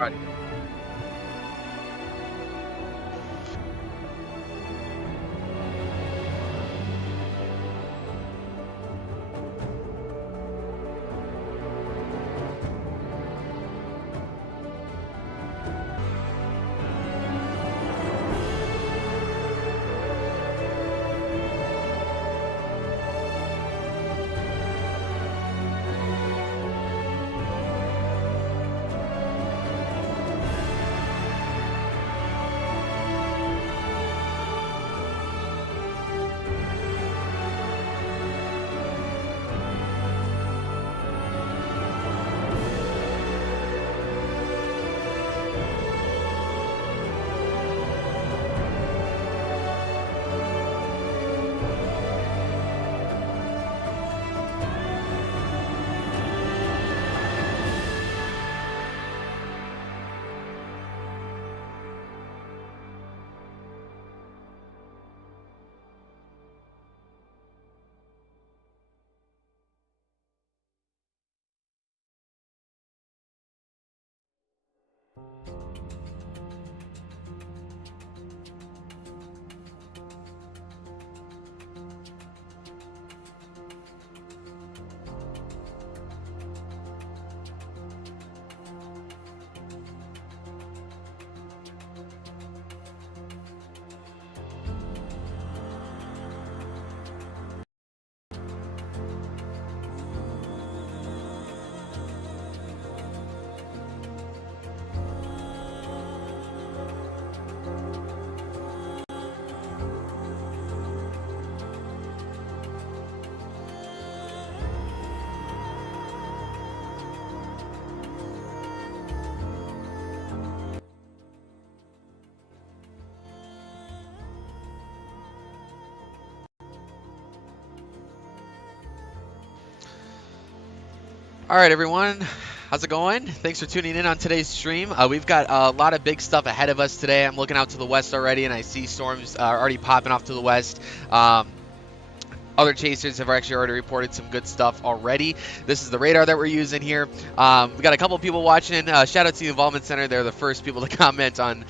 Right. All right, everyone. How's it going? Thanks for tuning in on today's stream. We've got a lot of big stuff ahead of us today. I'm looking out to the west already, and I see storms already popping off to the west. Other chasers have actually already reported some good stuff already. This is the radar that we're using here. We got a couple people watching. Shout out to the Involvement Center. They're the first people to comment on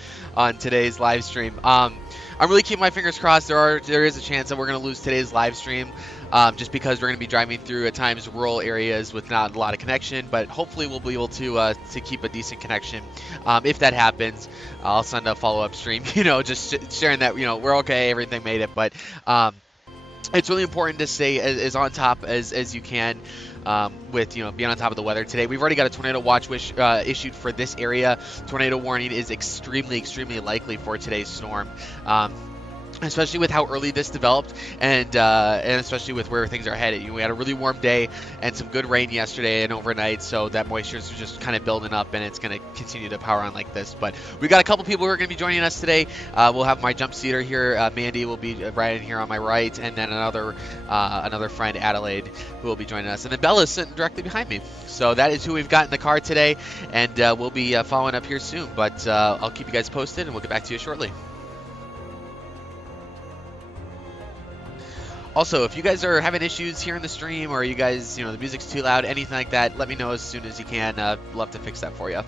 today's live stream. I'm really keeping my fingers crossed. There is a chance that we're going to lose today's live stream, just because we're going to be driving through at times rural areas with not a lot of connection. But hopefully we'll be able to keep a decent connection. If that happens, I'll send a follow-up stream. Just sharing that we're okay, everything made it. But it's really important to stay as on top as you can, with being on top of the weather today. We've already got a tornado watch issued for this area. Tornado warning is extremely likely for today's storm. Especially with how early this developed, and especially with where things are headed. We had a really warm day and some good rain yesterday and overnight, so that moisture is just kind of building up, and it's going to continue to power on like this. But we got a couple people who are going to be joining us today. We'll have my jump seater here. Mandy will be riding here on my right, and then another friend, Adelaide, who will be joining us. And then Bella's sitting directly behind me. So that is who we've got in the car today, and we'll be following up here soon. But I'll keep you guys posted, and we'll get back to you shortly. Also, if you guys are having issues hearing the stream, or you guys, the music's too loud, anything like that, let me know as soon as you can. Love to fix that for you.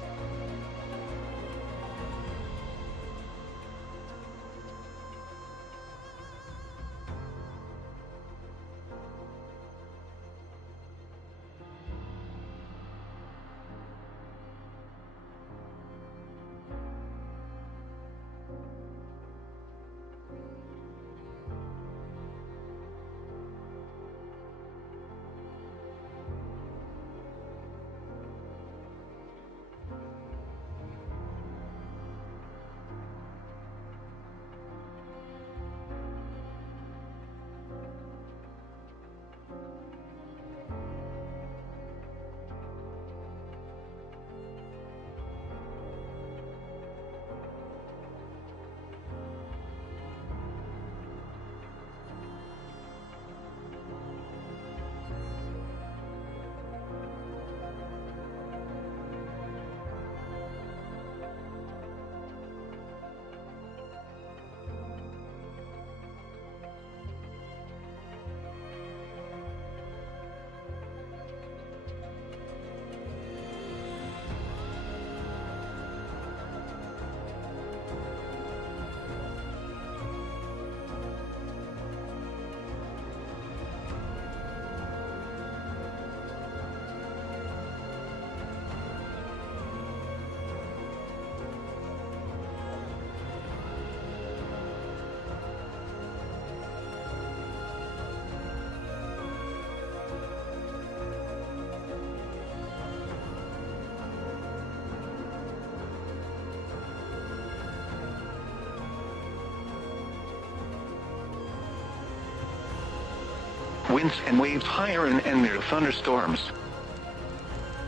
winds and waves higher and near thunderstorms.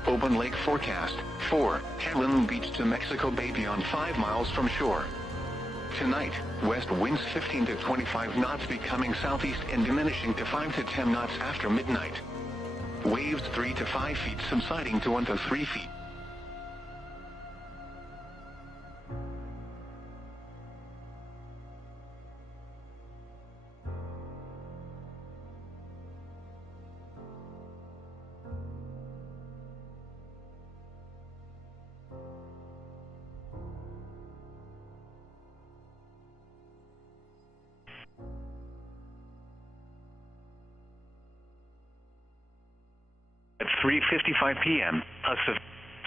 Open lake forecast. 4. Helen Beach to Mexico Bay beyond 5 miles from shore. Tonight, west winds 15 to 25 knots becoming southeast and diminishing to 5 to 10 knots after midnight. Waves 3 to 5 feet subsiding to 1 to 3 feet. At 3:55 p.m., a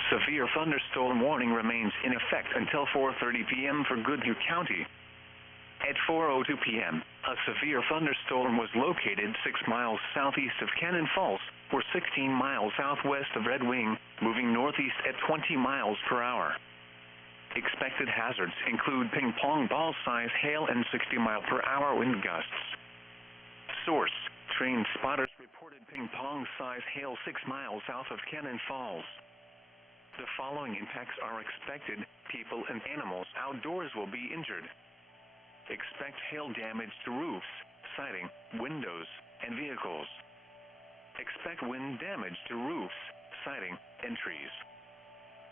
severe thunderstorm warning remains in effect until 4:30 p.m. for Goodhue County. At 4:02 p.m., a severe thunderstorm was located 6 miles southeast of Cannon Falls, or 16 miles southwest of Red Wing, moving northeast at 20 miles per hour. Expected hazards include ping-pong ball-size hail and 60-mile-per-hour wind gusts. Source: trained spotters reported ping-pong-size hail 6 miles south of Cannon Falls. The following impacts are expected: people and animals outdoors will be injured. Expect hail damage to roofs, siding, windows, and vehicles. Expect wind damage to roofs, siding, and trees.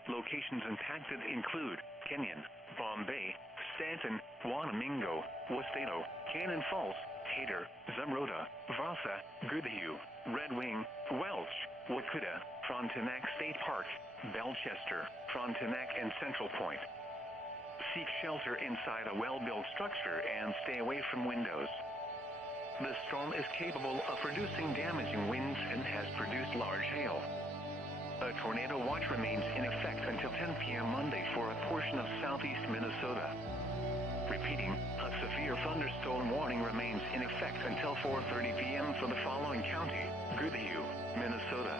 Locations impacted include Kenyon, Bombay, Stanton, Wanamingo, Westado, Cannon Falls, Hayter, Zamrota, Vasa, Goodhue, Red Wing, Welch, Wakuta, Frontenac State Park, Belchester, Frontenac, and Central Point. Seek shelter inside a well-built structure and stay away from windows. The storm is capable of producing damaging winds and has produced large hail. A tornado watch remains in effect until 10 p.m. Monday for a portion of southeast Minnesota. Repeating, a severe thunderstorm warning remains in effect until 4:30 p.m. for the following county: Goodhue, Minnesota.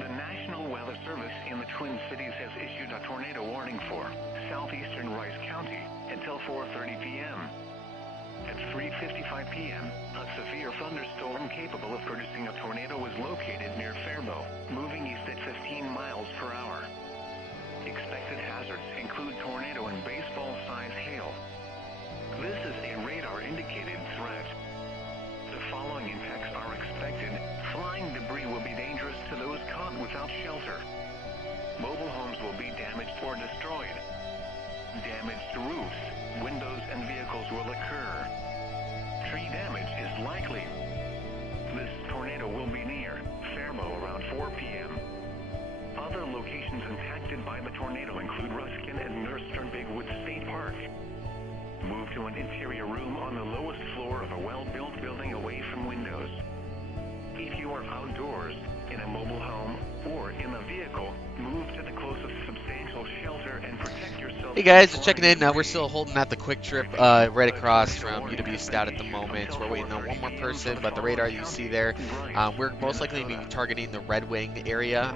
The National Weather Service in the Twin Cities has issued a tornado warning for southeastern Rice County until 4:30 p.m. At 3:55 p.m., a severe thunderstorm capable of producing a tornado was located near Faribault, moving east at 15 miles per hour. Expected hazards include tornado and baseball-sized hail. This is a radar-indicated threat. The following impacts are expected: flying debris will be dangerous to those caught without shelter. Mobile homes will be damaged or destroyed. Damage to roofs, windows, and vehicles will occur. Tree damage is likely. This tornado will be near Faribault around 4 p.m. Other locations impacted by the tornado include Ruskin and Nurstern Bigwood State Park. Move to an interior room on the lowest floor of a well-built building away from windows. If you are outdoors, in a mobile home, or in a vehicle, move to the closest substantial shelter and protect yourself. Hey guys, just checking in. We're still holding at the quick trip right across from UW Stout at the moment. We're waiting on one more person, but the radar you see there, we're most likely going to be targeting the Red Wing area.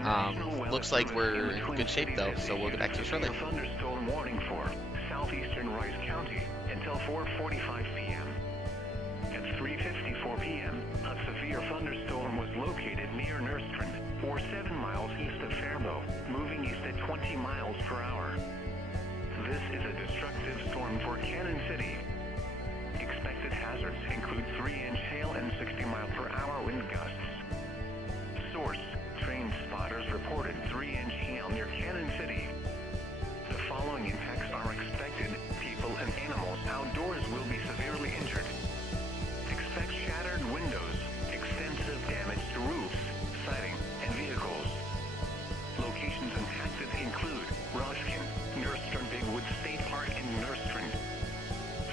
Looks like we're in good shape though, so we'll get back to you shortly. Thunderstorm warning for southeastern Rice County until 4:45 p.m. At 3:54 p.m., a severe thunderstorm was located near Nurstern, or 7 miles east of Faribault, moving east at 20 miles per hour. This is a destructive storm for Cannon City. Expected hazards include 3-inch hail and 60-mile-per-hour wind gusts. Source: trained spotters reported 3-inch hail near Cannon City. The following impacts are expected: people and animals outdoors will be severely injured. Expect shattered windows, extensive damage to roofs, siding, and vehicles. Locations impacted include Ruskin, Nurstern Bigwood State Park, and Nurstern.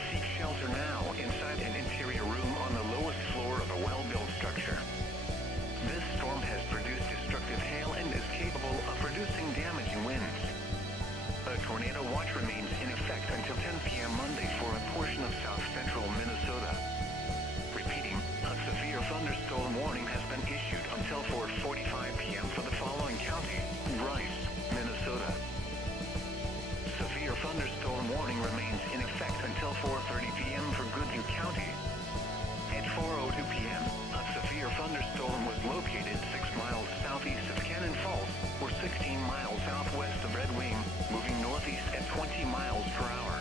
Seek shelter now inside an interior room on the lowest floor of a well-built structure. This storm has produced destructive hail and is capable of producing damaging winds. A tornado watch remains in effect until 10 p.m. Monday for a portion of south-central Minnesota. Repeating, a severe thunderstorm warning has been issued until 4:45 p.m. for the following county: Rice, Minnesota. Severe thunderstorm warning remains in effect until 4:30 p.m. for Goodhue County. At 4:02 p.m., severe thunderstorm was located 6 miles southeast of Cannon Falls, or 16 miles southwest of Red Wing, moving northeast at 20 miles per hour.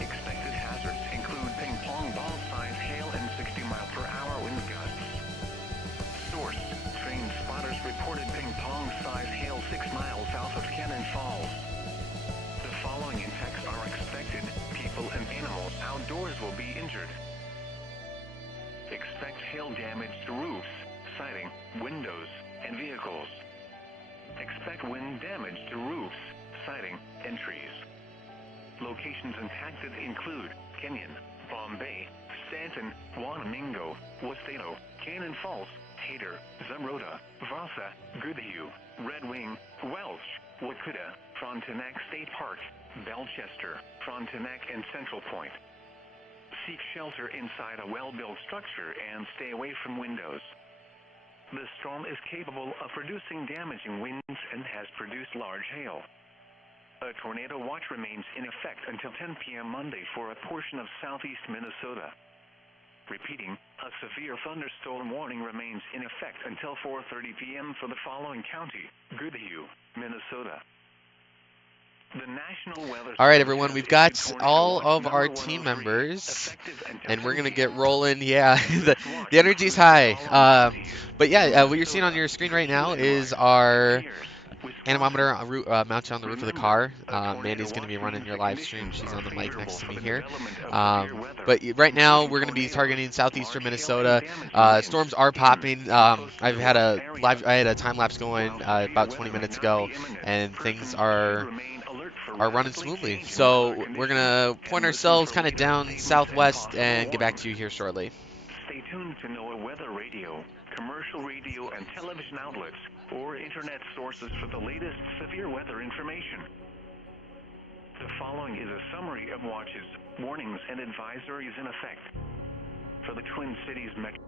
Expected hazards include ping-pong ball-sized hail and 60-mile-per-hour wind gusts. Source: trained spotters reported ping-pong-sized hail 6 miles south of Cannon Falls. The following impacts are expected: people and animals outdoors will be injured. Expect hail damage to roofs, siding, windows, and vehicles. Expect wind damage to roofs, siding, and trees. Locations impacted include Kenyon, Bombay, Stanton, Wanamingo, Westado, Cannon Falls, Hayter, Zamrota, Vasa, Goodhue, Red Wing, Welch, Wakuta, Frontenac State Park, Belchester, Frontenac, and Central Point. Seek shelter inside a well-built structure and stay away from windows. The storm is capable of producing damaging winds and has produced large hail. A tornado watch remains in effect until 10 p.m. Monday for a portion of southeast Minnesota. Repeating, a severe thunderstorm warning remains in effect until 4:30 p.m. for the following county: Goodhue, Minnesota. The National Weather All right, Service everyone, has we've issued got tornado all watch of our number team 103, members, effective until and we're 10 going to get p.m. rolling. Yeah, the, This watch the energy's includes the high. following counties: But yeah, what you're seeing on Minnesota, your screen right now is Keukenberg, our Pierce, anemometer Wisconsin. mounted on the roof of the Remember, car. a tornado Mandy's going to watch be running means your the live stream. conditions She's are on the mic favorable next to for me the here. development of severe weather, But right now, including we're going to be tornadoes, targeting southeastern large hail, and Minnesota. damaging winds Storms are in popping. or close to I've the had worst a area. I had a time lapse going While severe about 20 weather may minutes not ago, be imminent, and things persons should are remain alert for running rapidly smoothly. changing weather So we're conditions gonna point and listen ourselves for kind of latest down statements and southwest possible and get back warnings. to you here shortly. Stay tuned to NOAA weather radio, commercial radio and television outlets, or internet sources for the latest severe weather information. The following is a summary of watches, warnings, and advisories in effect. For the Twin Cities Metro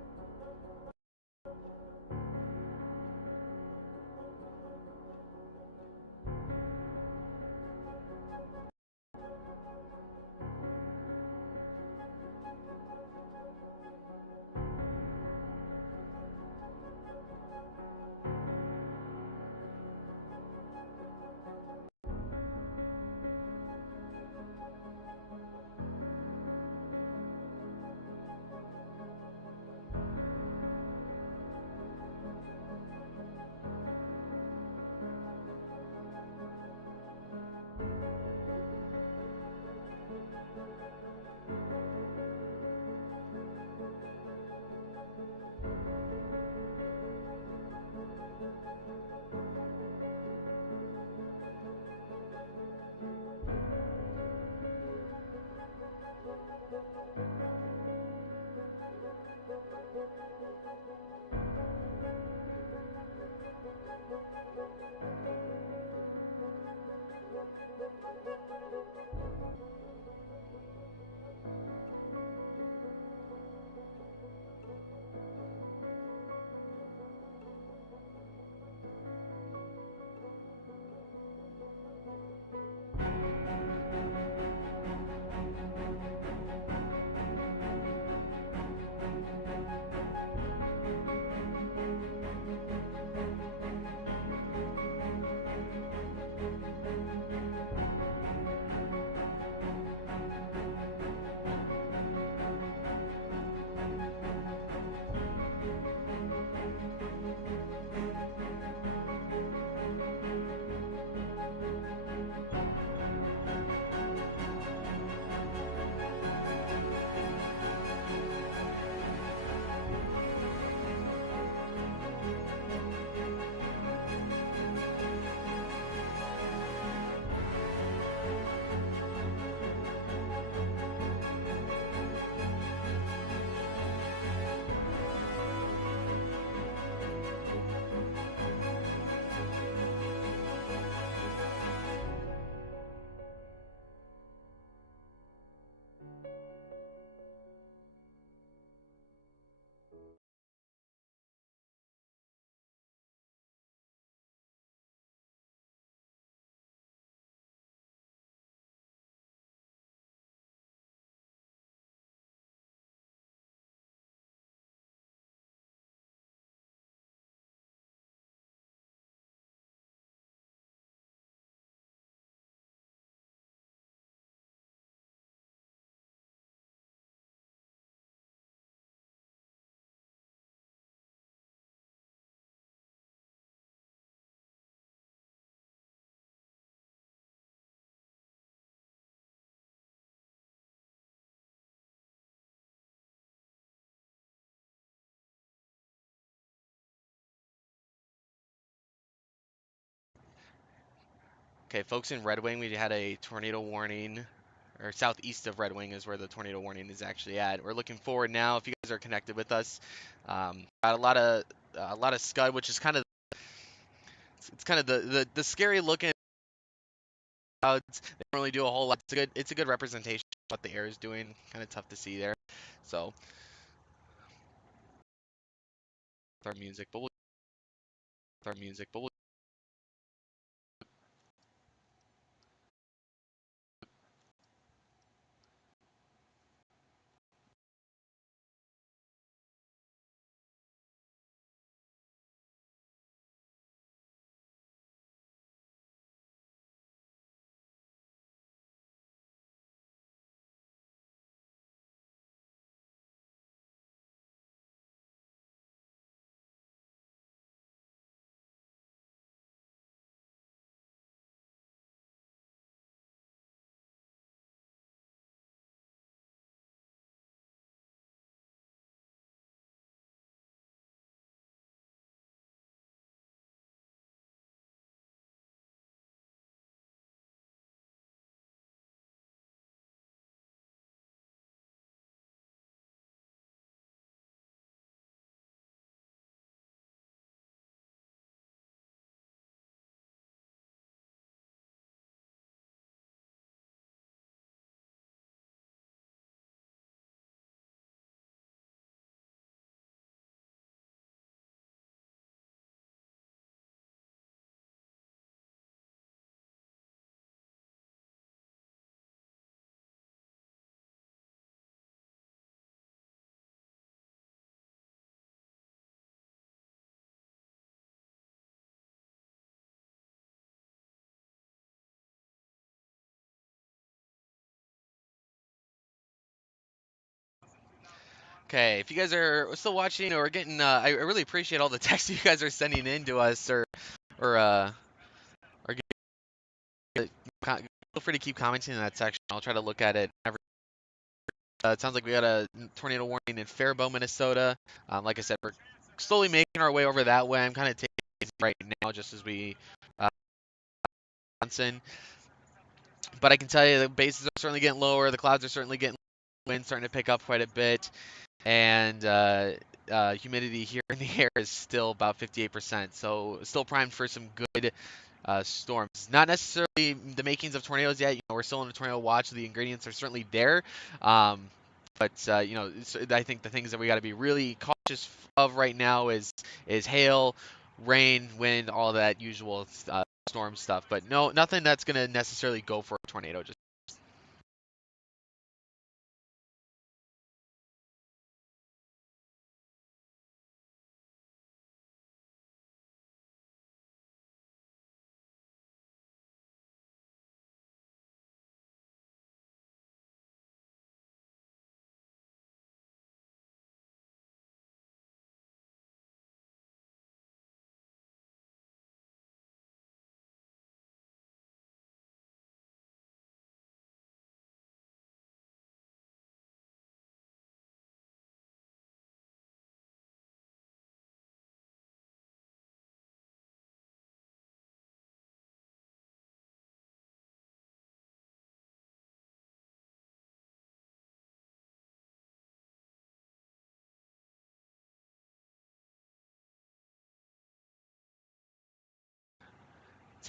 Okay, folks, in Red Wing, we had a tornado warning, or southeast of Red Wing is where the tornado warning is actually at. We're looking forward now. If you guys are connected with us, got a lot of scud, which is kind of it's kind of the scary looking clouds. They don't really do a whole lot. It's a good representation of what the air is doing. Kind of tough to see there. So with our music, but we'll Okay, if you guys are still watching or getting, I really appreciate all the texts you guys are sending in to us, or feel free to keep commenting in that section. I'll try to look at it. It sounds like we got a tornado warning in Faribault, Minnesota. Like I said, we're slowly making our way over that way. I'm kind of taking it right now, just as we Wisconsin. But I can tell you the bases are certainly getting lower. The clouds are certainly getting wind starting to pick up quite a bit, and humidity here in the air is still about 58%. So still primed for some good storms. Not necessarily the makings of tornadoes yet. We're still in a tornado watch. The ingredients are certainly there, um, but I think the things that we got to be really cautious of right now is hail, rain, wind, all that usual storm stuff. But no, nothing that's gonna necessarily go for a tornado. Just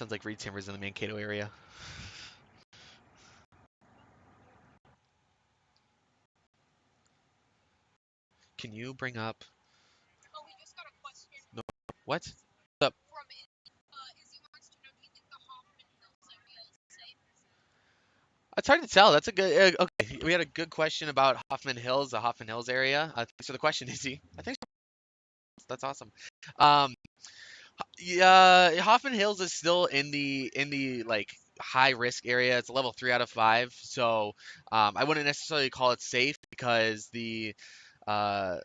sounds like Reed Timber's in the Mankato area. Can you bring up no, what? What's up? It's hard to tell. That's a good. Okay, we had a good question about Hoffman Hills, the Hoffman Hills area. Thanks for the question, Izzy. I think that's awesome. Um, yeah, Hoffman Hills is still in the like high risk area. It's a level 3 out of 5. So I wouldn't necessarily call it safe because uh,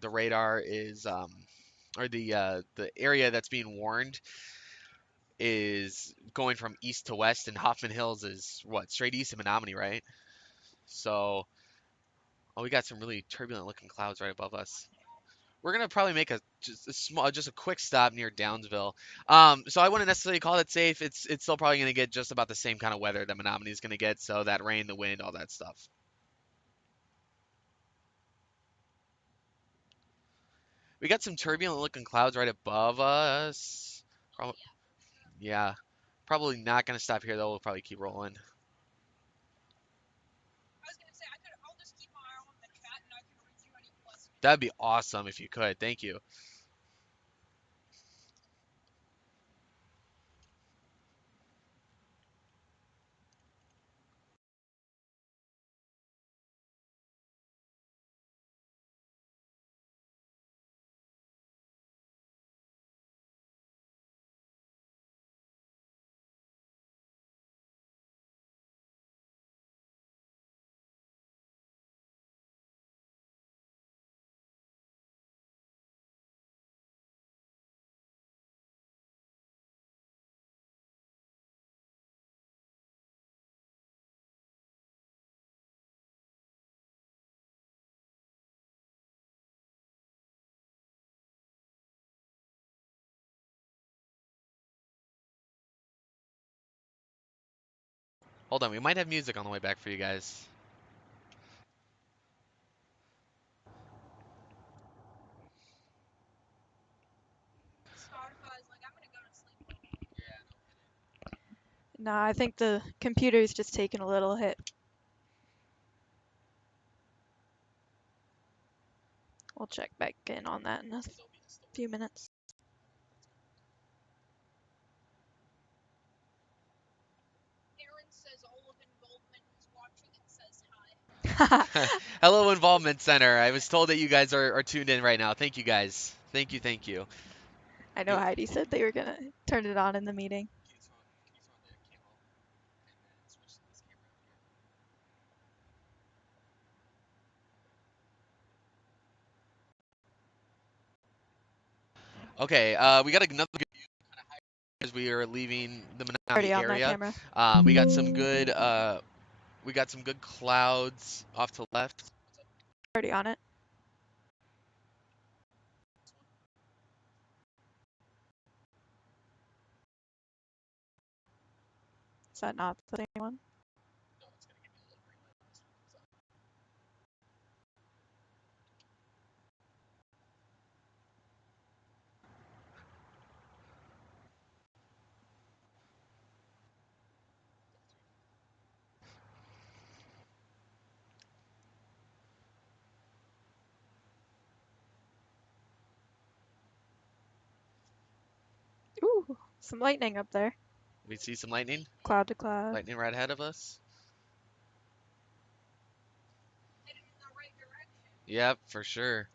the radar is or the area that's being warned is going from east to west, and Hoffman Hills is what straight east of Menominee, right? So, oh, we got some really turbulent looking clouds right above us. we're gonna probably make just a quick stop near Downsville. So I wouldn't necessarily call it safe. It's still probably gonna get just about the same kind of weather that Menominee is gonna get. So that rain, the wind, all that stuff. We got some turbulent looking clouds right above us. Prob- yeah, probably not gonna stop here though. We'll probably keep rolling. That'd be awesome if you could. Thank you. Hold on, we might have music on the way back for you guys. Nah, I think the computer's just taking a little hit. We'll check back in on that in a few minutes. Hello, Involvement Center. I was told that you guys are tuned in right now. Thank you guys. Thank you, thank you. I know Heidi said they were gonna turn it on in the meeting. Okay, we got another good as we are leaving the Already Menominee on that area. camera. We got some good clouds off to the left. Already on it. Is that not the same one? Ooh, some lightning up there. We see some lightning. Cloud to cloud. Lightning right ahead of us. Yep, for sure.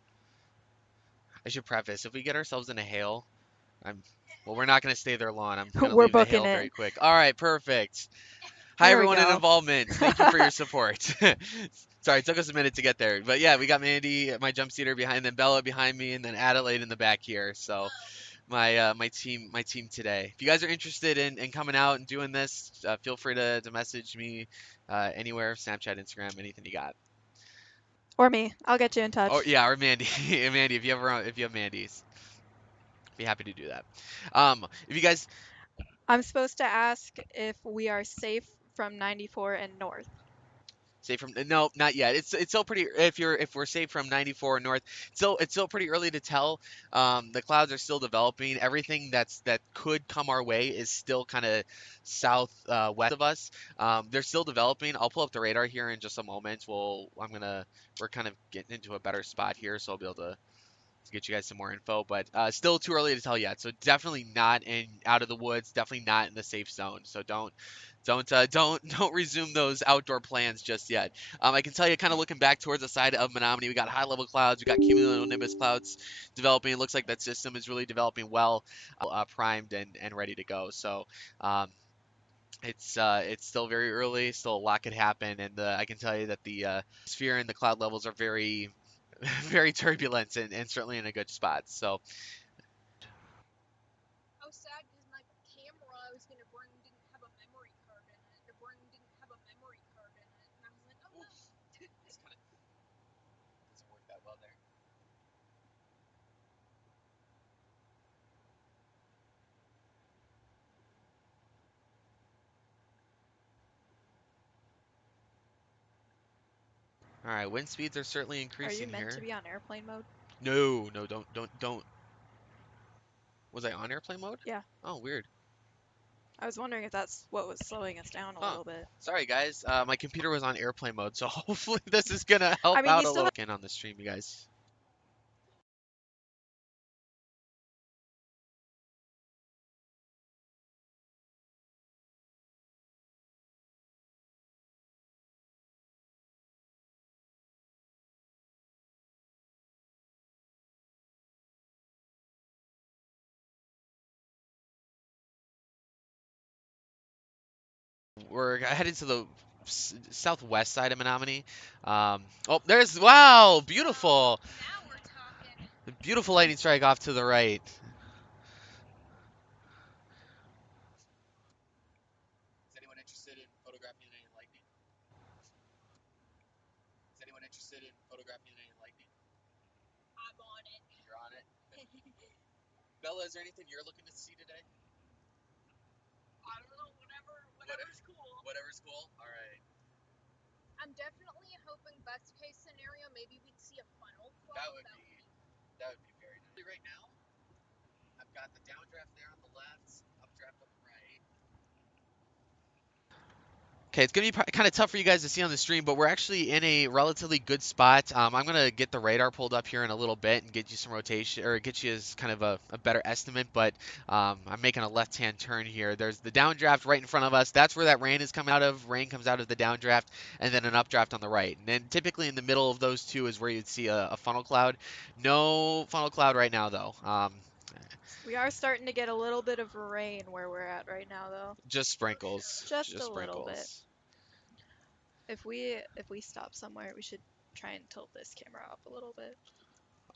I should preface, if we get ourselves in a hail, I'm well, we're not going to stay there long. I'm going to We're leave the booking hail it. very quick. All right, perfect. Hi, There we everyone in go. involvement. Thank you for your support. Sorry, it took us a minute to get there. But yeah, we got Mandy, my jump seater behind, then Bella behind me, and then Adelaide in the back here. So my team today. If you guys are interested in coming out and doing this, feel free to message me anywhere, Snapchat, Instagram, anything you got. Or me. I'll get you in Oh touch. yeah, or Mandy, Mandy, if you have Mandy's, be happy to do that. If you guys I'm supposed to ask if we are safe from 94 and north. say from no, not yet. It's still pretty. If we're safe from 94 north, it's still pretty early to tell. The clouds are still developing. Everything that could come our way is still kind of south west of us. They're still developing. I'll pull up the radar here in just a moment. We're kind of getting into a better spot here, so I'll be able to get you guys some more info, but still too early to tell yet. So definitely not in out of the woods, definitely not in the safe zone. So don't resume those outdoor plans just yet. I can tell you, kind of looking back towards the side of Menominee, we got high level clouds, we got cumulonimbus clouds developing. It looks like that system is really developing well, primed and ready to go. So. It's still very early, still a lot could happen, and I can tell you that the sphere and the cloud levels are very very turbulent and certainly in a good spot. So All right, wind speeds are certainly Are you increasing meant to here. be on airplane mode? No, no, don't. Was I on airplane mode? Yeah. Oh, weird. I was wondering if that's what was slowing us down a Huh. little bit. Sorry, guys. My computer was on airplane mode, so hopefully this is gonna help I mean, out you a still little. In on the stream, you guys. We're headed to the southwest side of Menominee. Oh, there's wow, beautiful, beautiful lightning strike off to the right. Is anyone interested in photographing any lightning? Is anyone interested in photographing any lightning? I'm on it. You're on it. Bella, is there anything you're looking to see today? I don't know. Whatever's cool. Whatever's cool. All right. I'm definitely hoping best case scenario, maybe we'd see a funnel cloud. That would be very nice. Right now, I've got the downdraft there on the left, updraft on the right. Okay, it's gonna be kind of tough for you guys to see on the stream, but we're actually in a relatively good spot. I'm gonna get the radar pulled up here in a little bit and get you some rotation, or get you as kind of a better estimate. But I'm making a left-hand turn here. There's the downdraft right in front of us. That's where that rain is coming out of. Rain comes out of the downdraft, and then an updraft on the right. And then typically in the middle of those two is where you'd see a funnel cloud. No funnel cloud right now, though. we are starting to get a little bit of rain where we're at right now, though. Just sprinkles. Just Just a little bit. sprinkles. If we stop somewhere, we should try and tilt this camera up a little bit.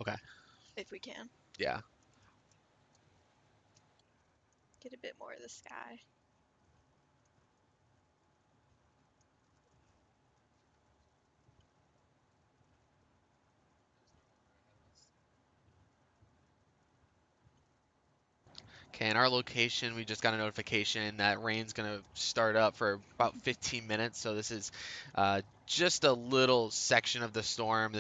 Okay. If we can. Yeah. Get a bit more of the sky. Okay, in our location, we just got a notification that rain's going to start up for about 15 minutes. So this is just a little section of the storm.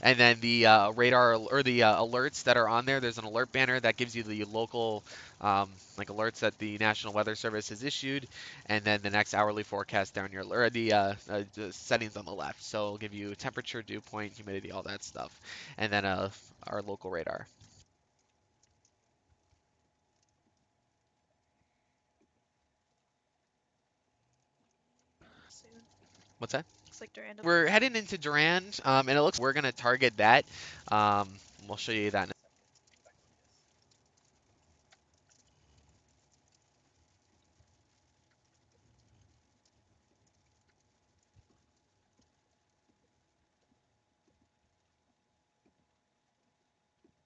And then the radar or the alerts that are on there. There's an alert banner that gives you the local like alerts that the National Weather Service has issued, and then the next hourly forecast down your or the settings on the left. So it'll give you temperature, dew point, humidity, all that stuff, and then our local radar. Soon. What's that? Looks like Durand. We're heading into Durand, and it looks we're gonna target that. We'll show you that in a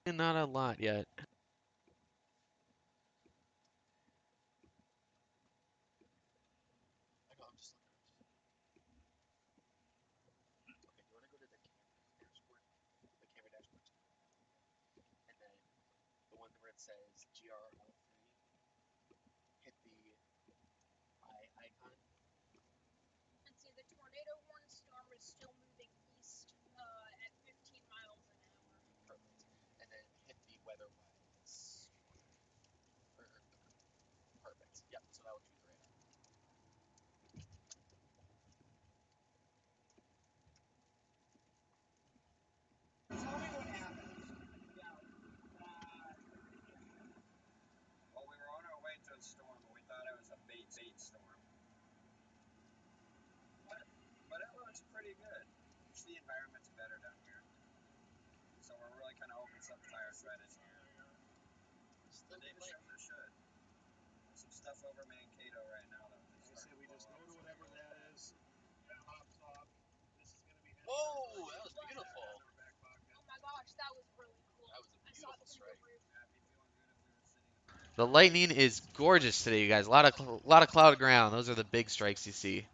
second. Not a lot yet. The one where it says GR03, hit the eye icon. And see the tornado warning storm is still moving east at 15 miles an hour. Perfect. And then hit the weather-wise. Perfect. Yep. So that would be the radar. Whoa, that was beautiful. Oh my gosh, that was really cool. That was a beautiful strike. The lightning is gorgeous today, you guys. A lot of cloud ground. Those are the big strikes you see.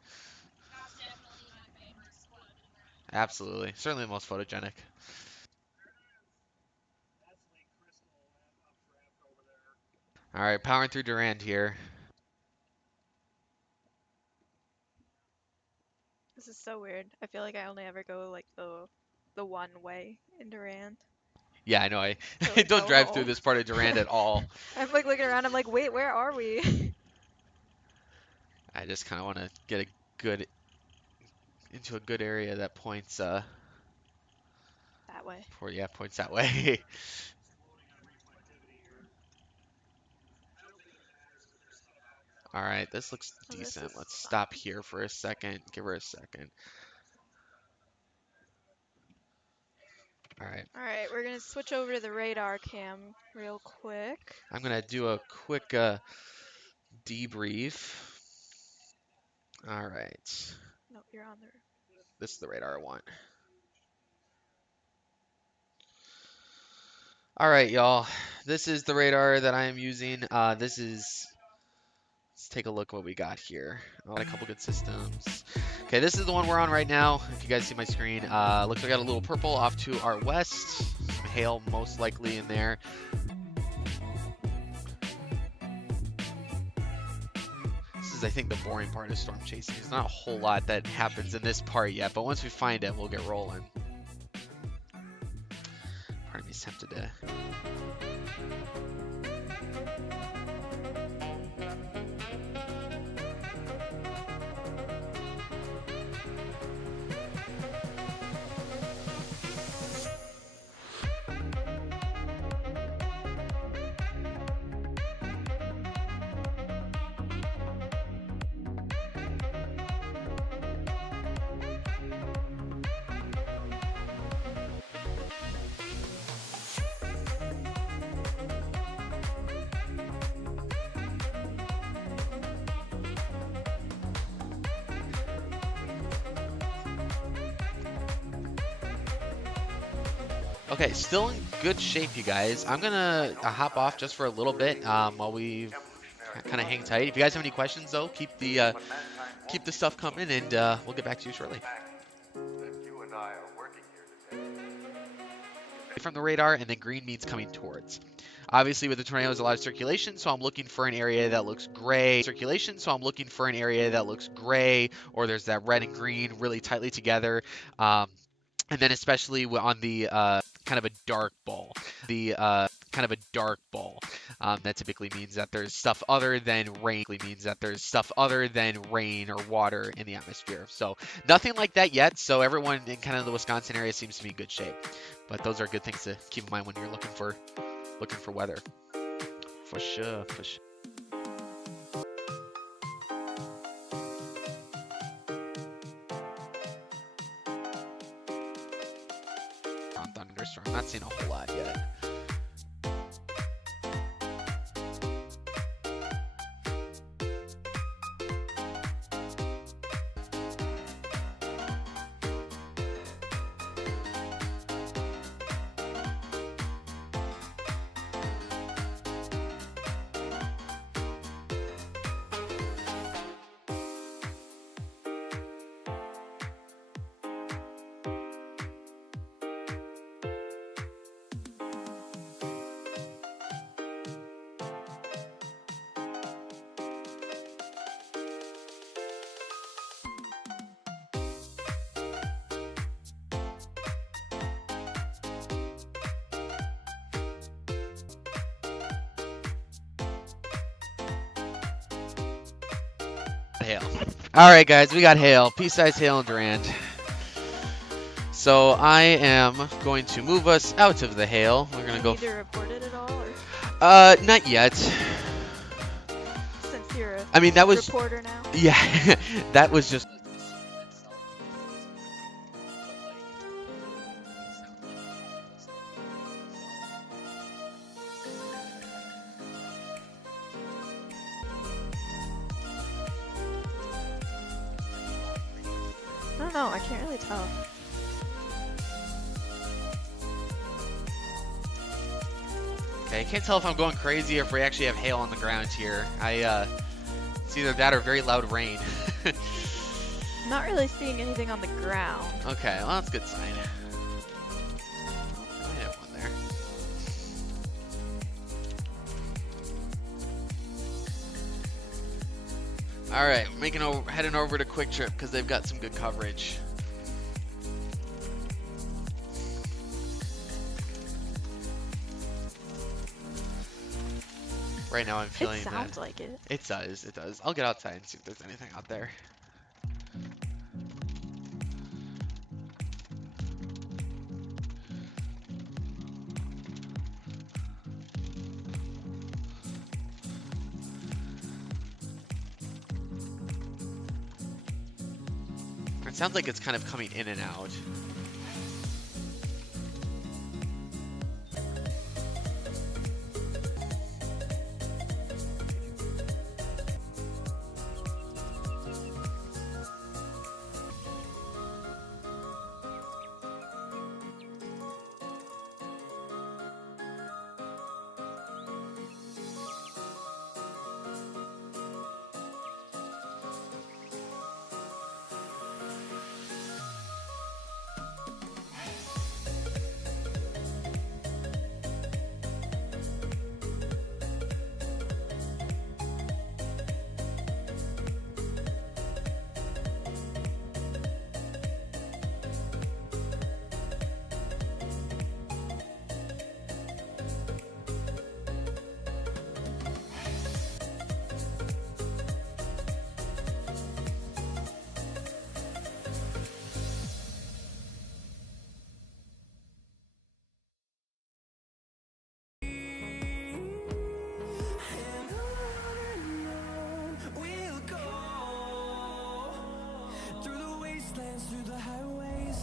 Definitely my favorite spot. Absolutely. Certainly the most photogenic. All right, powering through Durand here. This is so weird. I feel like I only ever go like the one way in Durand. Yeah, I know. I To, I like, don't go drive through home. this part of Durand at all. I'm like looking around. I'm like, wait, where are we? I just kind of want to get a good into a good area that points That way. points that way. All right, this looks Oh, this decent. is Let's fun. stop here for a second. Give her a second. All right. All right, we're gonna switch over to the radar cam real quick. I'm gonna do a quick debrief. All right. No, you're on there. This is the radar I want. All right, y'all. This is the radar that I am using. Let's take a look what we got here. Oh, a couple good systems. Okay, this is the one we're on right now. If you guys see my screen, looks like I got a little purple off to our west. Some hail most likely in there. This is, I think, the boring part of storm chasing. There's not a whole lot that happens in this part yet, but once we find it, we'll get rolling. Part of me's tempted to. Okay, still in good shape, you guys. I'm gonna hop off just for a little bit while we kind of hang tight. If you guys have any questions, though, keep the stuff coming, and we'll get back to you shortly. From the radar, and then green means coming towards. Obviously, with the tornado, there's a lot of circulation, so I'm looking for an area that looks gray. Or there's that red and green really tightly together. And then especially on the kind of a dark ball. That typically means that there's stuff other than rain or water in the atmosphere. So nothing like that yet. So everyone in kind of the Wisconsin area seems to be in good shape. But those are good things to keep in mind when you're looking for weather. For sure. On thunderstorm, not seeing a whole lot yet. Hail. All right, guys, we got hail. Pea-sized hail in Durand. So I am going to move us out of the hail. We're gonna go. Need to report it at all, or Not yet. since you're a I mean, that was. reporter now? Yeah, that was just. I don't know. I can't really tell. Okay, I can't tell if I'm going crazy or if we actually have hail on the ground here. It's either that or very loud rain. I'm not really seeing anything on the ground. Okay, well, that's a good sign. I might have one there. All right, heading over to Quick Trip because they've got some good coverage. Right now I'm feeling It sounds like it. It does, it does. I'll get outside and see if there's anything out there. It sounds like it's kind of coming in and out. Through the highways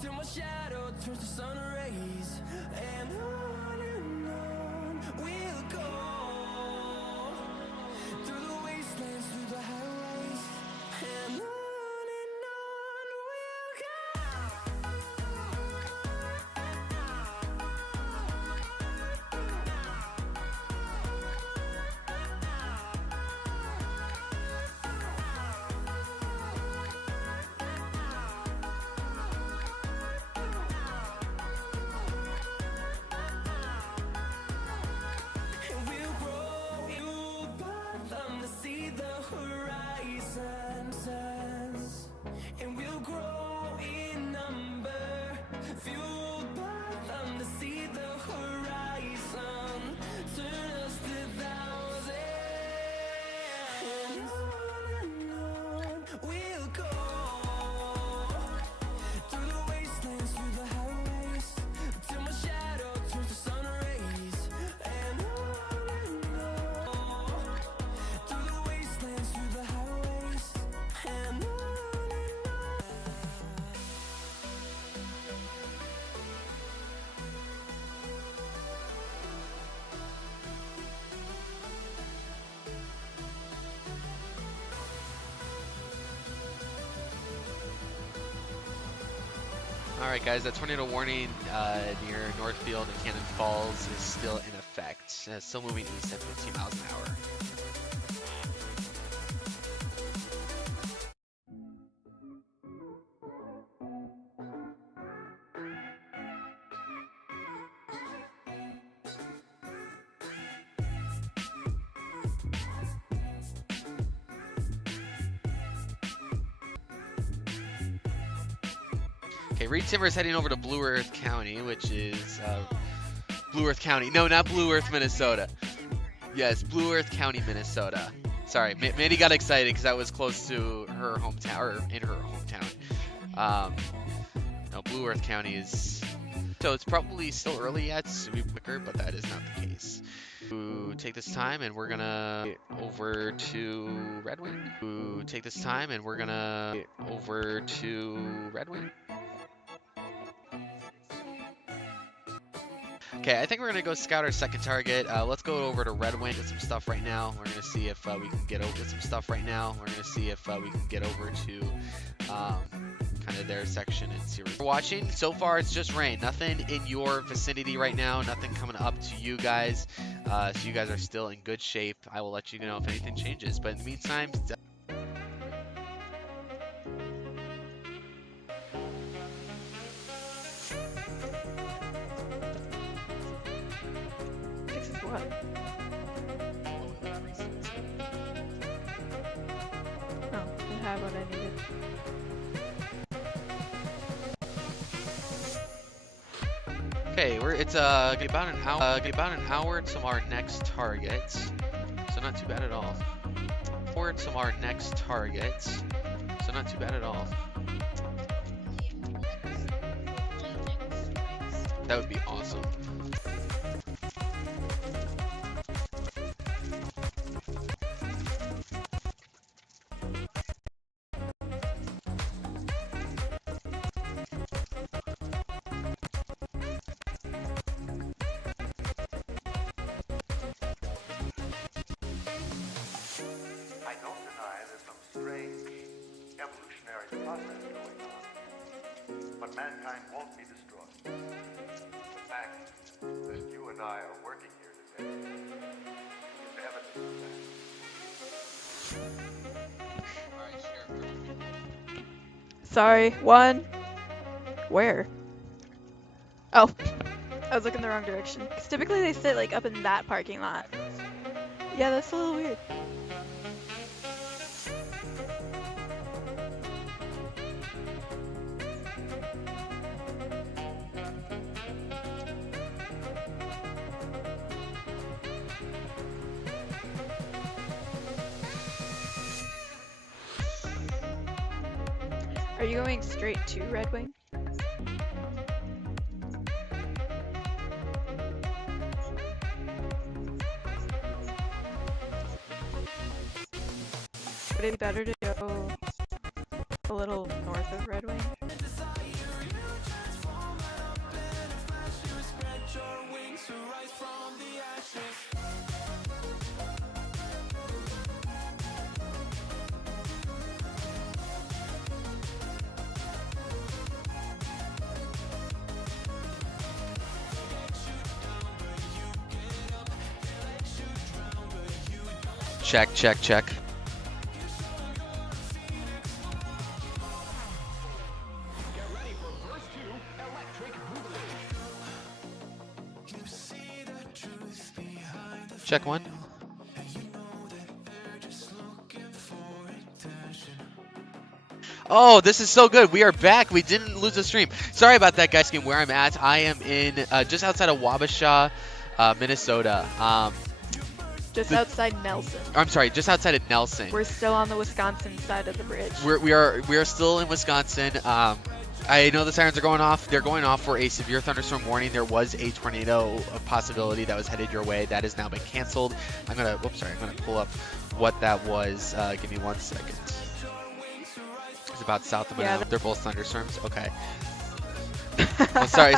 till my shadow turns to sun rays, and on we'll go through the wastelands, through the highways, and on we'll go. And we'll grow in number, fueled by them to see the horizon, turn us to thousands. And on we'll go through the wastelands, through the highways, till my shadow turns to sun rays. And on through the wastelands, through the highways, and on. Alright guys, that tornado warning near Northfield and Cannon Falls is still in effect. Still moving east at 15 miles an hour. Okay, Reed Timber is heading over to Blue Earth County, which is Blue Earth County. No, not Blue Earth, Minnesota. Yes, Blue Earth County, Minnesota. Sorry, Mandy got excited because that was close to her hometown, or in her hometown. No, Blue Earth County is... So it's probably still early yet, so we quicker, but that is not the case. Take this time and we're gonna over to Red Wing. Take this time and we're gonna over to Red Wing. Okay, I think we're gonna go scout our second target. Let's go over to Red Wing, get some stuff right now. We're gonna see if we can get over some stuff right now. We're gonna see if we can get over to kind of their section and see what we're watching. So far, it's just rain. Nothing in your vicinity right now. Nothing coming up to you guys. So you guys are still in good shape. I will let you know if anything changes. But in the meantime. This is what? have what I needed. Okay, it's gonna be about an hour until our next target, so not too bad at all. Until our next target, so not too bad at all. That would be awesome. I don't deny there's some strange evolutionary process going on, but mankind won't be destroyed. The fact that you and I are working here today is evidence of that. Sorry, one. Where? Oh, I was looking the wrong direction. Because typically they sit like up in that parking lot. Yeah, that's a little weird. Are you going straight to Red Wing? Would it be better to go a little north of Red Wing? Check, check, check. Check one. Oh, this is so good. We are back. We didn't lose the stream. Sorry about that, guys. Where I'm at, I am in just outside of Wabasha, Minnesota. Just outside Nelson. I'm sorry, just outside of Nelson. We're still on the Wisconsin side of the bridge. We are still in Wisconsin. I know the sirens are going off. They're going off for a severe thunderstorm warning. There was a tornado possibility that was headed your way. That has now been canceled. I'm gonna pull up what that was. Give me 1 second. It's about south of Manila. They're both thunderstorms. Okay. Oh, sorry.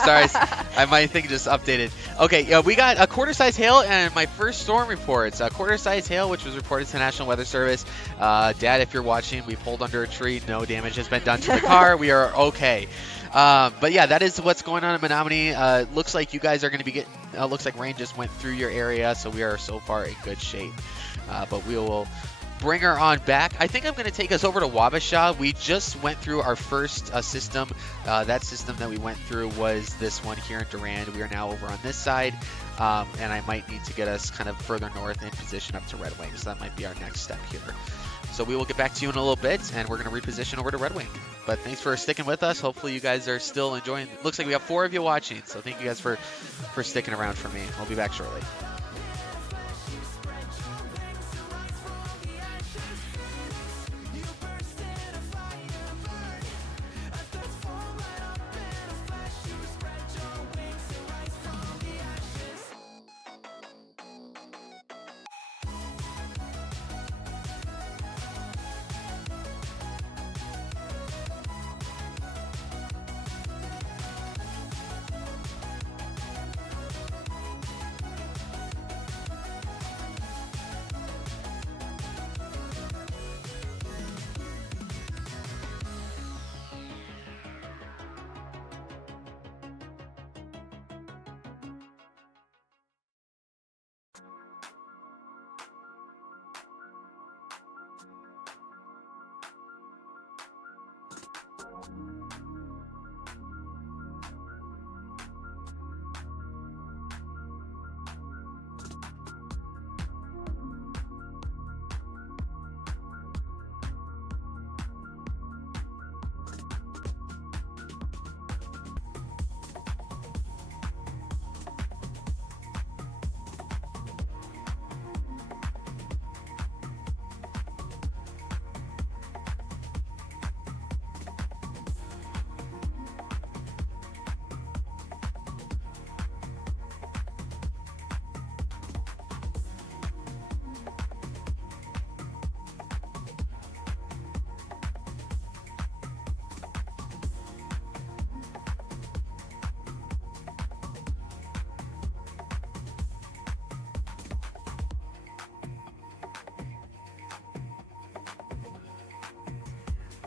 My thing just updated. Okay, we got a quarter-size hail and my first storm reports. A quarter-size hail, which was reported to the National Weather Service. Dad, if you're watching, we pulled under a tree. No damage has been done to the car. We are okay. But yeah, that is what's going on in Menominee. Looks like you guys are going to be getting. Looks like rain just went through your area, so we are so far in good shape. But we will bring her on back. I think I'm going to take us over to Wabasha. We just went through our first system. That system that we went through was this one here in Durand. We are now over on this side, and I might need to get us kind of further north in position up to Red Wing. So that might be our next step here. So we will get back to you in a little bit, and we're going to reposition over to Red Wing. But thanks for sticking with us. Hopefully you guys are still enjoying. Looks like we have 4 of you watching, so thank you guys for sticking around for me. I'll be back shortly.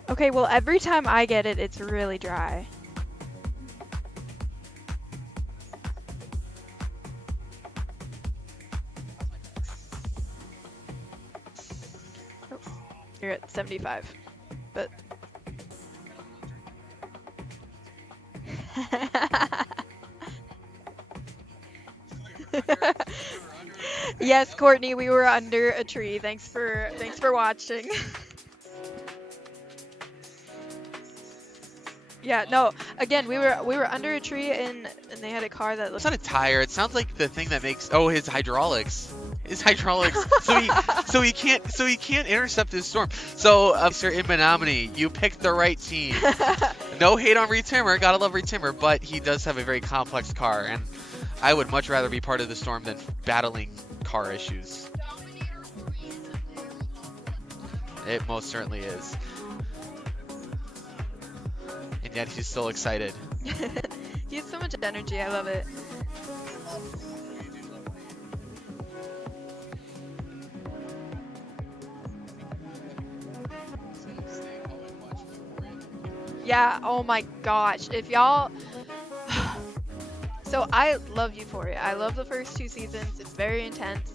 Okay, well, every time I get it, it's really dry. Oh, you're at 75, but... Yes, Courtney, we were under a tree. Thanks for watching. Yeah, no. Again, we were under a tree and they had a car that It's looked. not a tire. It sounds like the thing that makes. Oh, his hydraulics. His hydraulics. So he can't intercept this storm. So, Sir in Menominee, you picked the right team. No hate on Retimmer. Gotta love Retimmer, but he does have a very complex car, and I would much rather be part of the storm than battling car issues. It most certainly is. And yet he's still excited. He has so much energy. I love it. Yeah, oh my gosh. If y'all... So I love Euphoria. I love the first 2 seasons. It's very intense.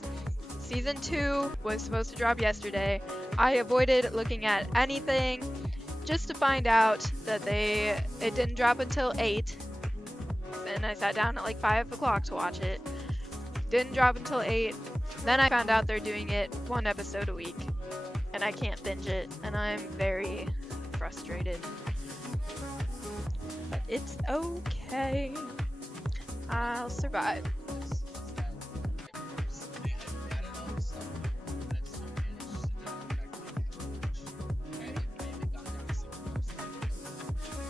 Season 2 was supposed to drop yesterday. I avoided looking at anything just to find out that it didn't drop until 8. And I sat down at like 5 o'clock to watch it. Didn't drop until 8. Then I found out they're doing it 1 episode a week. And I can't binge it. And I'm very frustrated. But it's okay. I'll survive.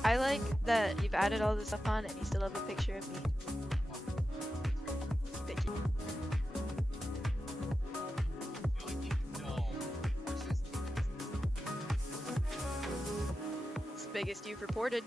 I like that you've added all this stuff on and you still have a picture of me. Thank you. It's the biggest you've reported.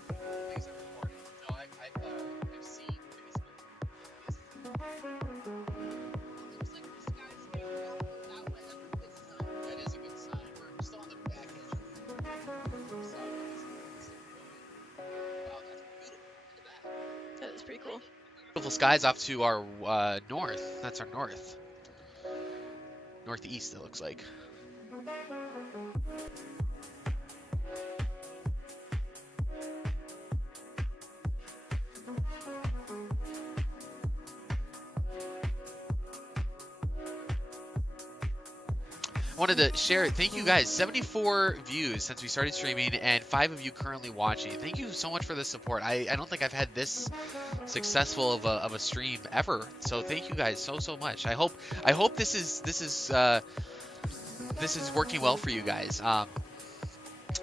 That is pretty cool. Beautiful skies off to our north. That's our north. Northeast, it looks like. I wanted to share, thank you guys, 74 views since we started streaming and 5 of you currently watching. Thank you so much for the support. I don't think I've had this successful of a stream ever. So thank you guys so much. I hope this is working well for you guys.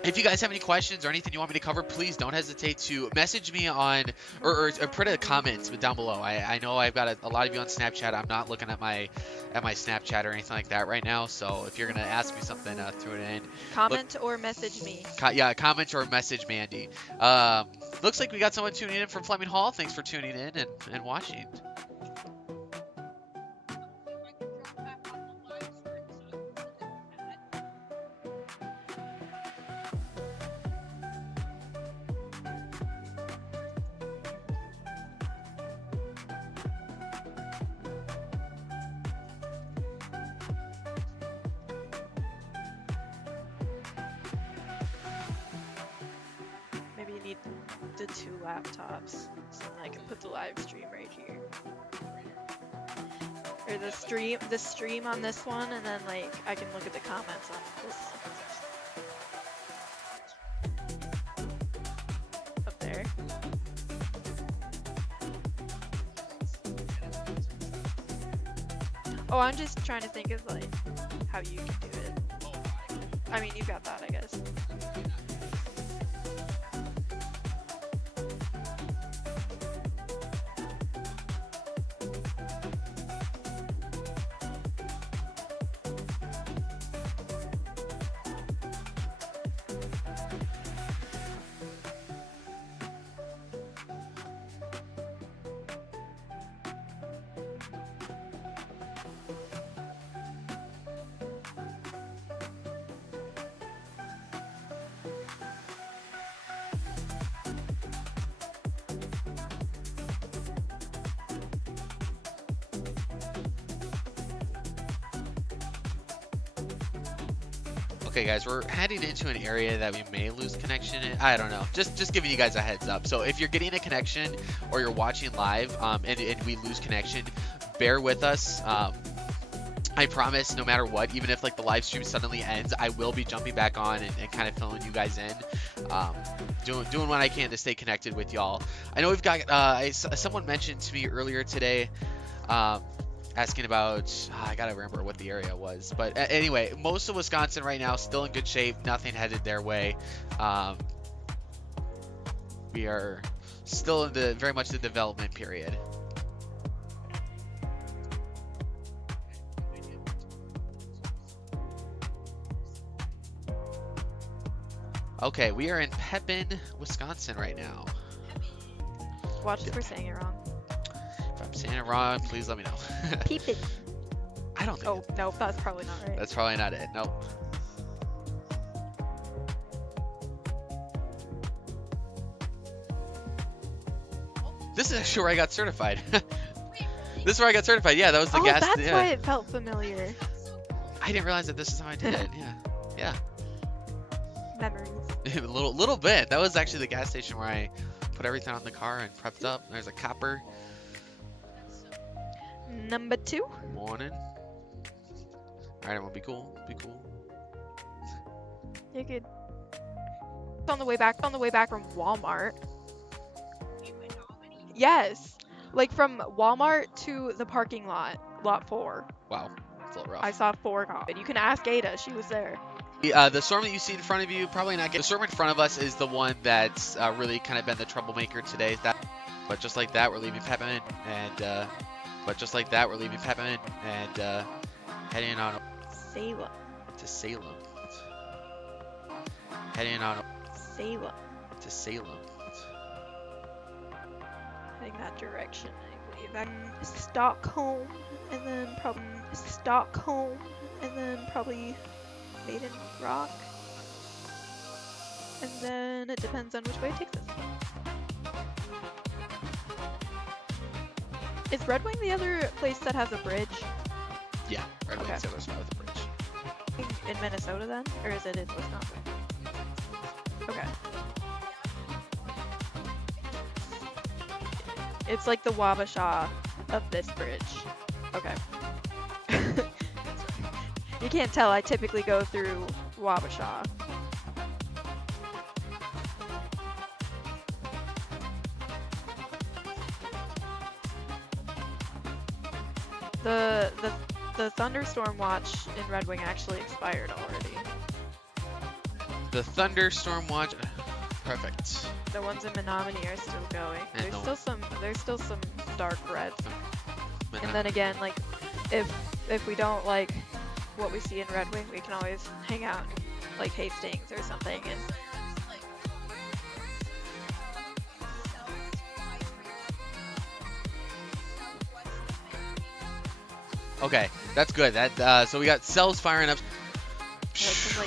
If you guys have any questions or anything you want me to cover, please don't hesitate to message me on or put a comment down below. I know I've got a lot of you on Snapchat. I'm not looking at my Snapchat or anything like that right now. So if you're gonna ask me something, throw it in. Comment or message me. Yeah, comment or message Mandy. Looks like we got someone tuning in from Fleming Hall. Thanks for tuning in and watching. Maybe you need the 2 laptops so then I can put the live stream right here. Or the stream on this one, and then like I can look at the comments on this. Up there. Oh, I'm just trying to think of like how you can do it. I mean, you've got that, I guess. Okay, guys, we're heading into an area that we may lose connection in. I don't know. Just giving you guys a heads up. So if you're getting a connection or you're watching live and we lose connection, bear with us. I promise, no matter what, even if like the live stream suddenly ends, I will be jumping back on and kind of filling you guys in, doing what I can to stay connected with y'all. I know we've got someone mentioned to me earlier today, asking about I gotta remember what the area was, but anyway, most of Wisconsin right now still in good shape, nothing headed their way. We are still in the very much the development period. Okay, we are in Pepin, Wisconsin right now. Watch if we're saying it wrong. If I'm saying it wrong, please let me know. Peep it. I don't think Oh, no, that's probably not right. that's probably not it. Nope. This is actually where I got certified. This is where I got certified. Yeah, that was the Oh, gas. that's Yeah. why it felt familiar. I didn't realize that this is how I did it. Yeah. Memories. A little bit. That was actually the gas station where I put everything on the car and prepped up. There's a copper. Number 2. Morning. All right, everyone, be cool. Be cool. You're good. It's on the way back from Walmart. Yes. Like from Walmart to the parking lot, lot 4. Wow, it's a little rough. I saw 4 cars. You can ask Ada, she was there. The storm that you see in front of you, probably not. The storm in front of us is the one that's really kind of been the troublemaker today. But just like that, we're leaving Pepin, and heading on Salem. to Salem. Heading on Salem. to Salem. Heading that direction, I believe. And Stockholm, and then probably Maiden Rock. And then it depends on which way it takes us. Is Red Wing the other place that has a bridge? Yeah, right away. Okay. The other spot with the bridge. In Minnesota then? Or is it in Wisconsin? Okay. It's like the Wabasha of this bridge. Okay. You can't tell, I typically go through Wabasha. The thunderstorm watch in Red Wing actually expired already. The thunderstorm watch. Perfect. The ones in Menominee are still going. And There's still some dark red. But And then again, like if we don't like what we see in Red Wing, we can always hang out in, like Hastings or something and okay, that's good. That so we got cells firing up. like in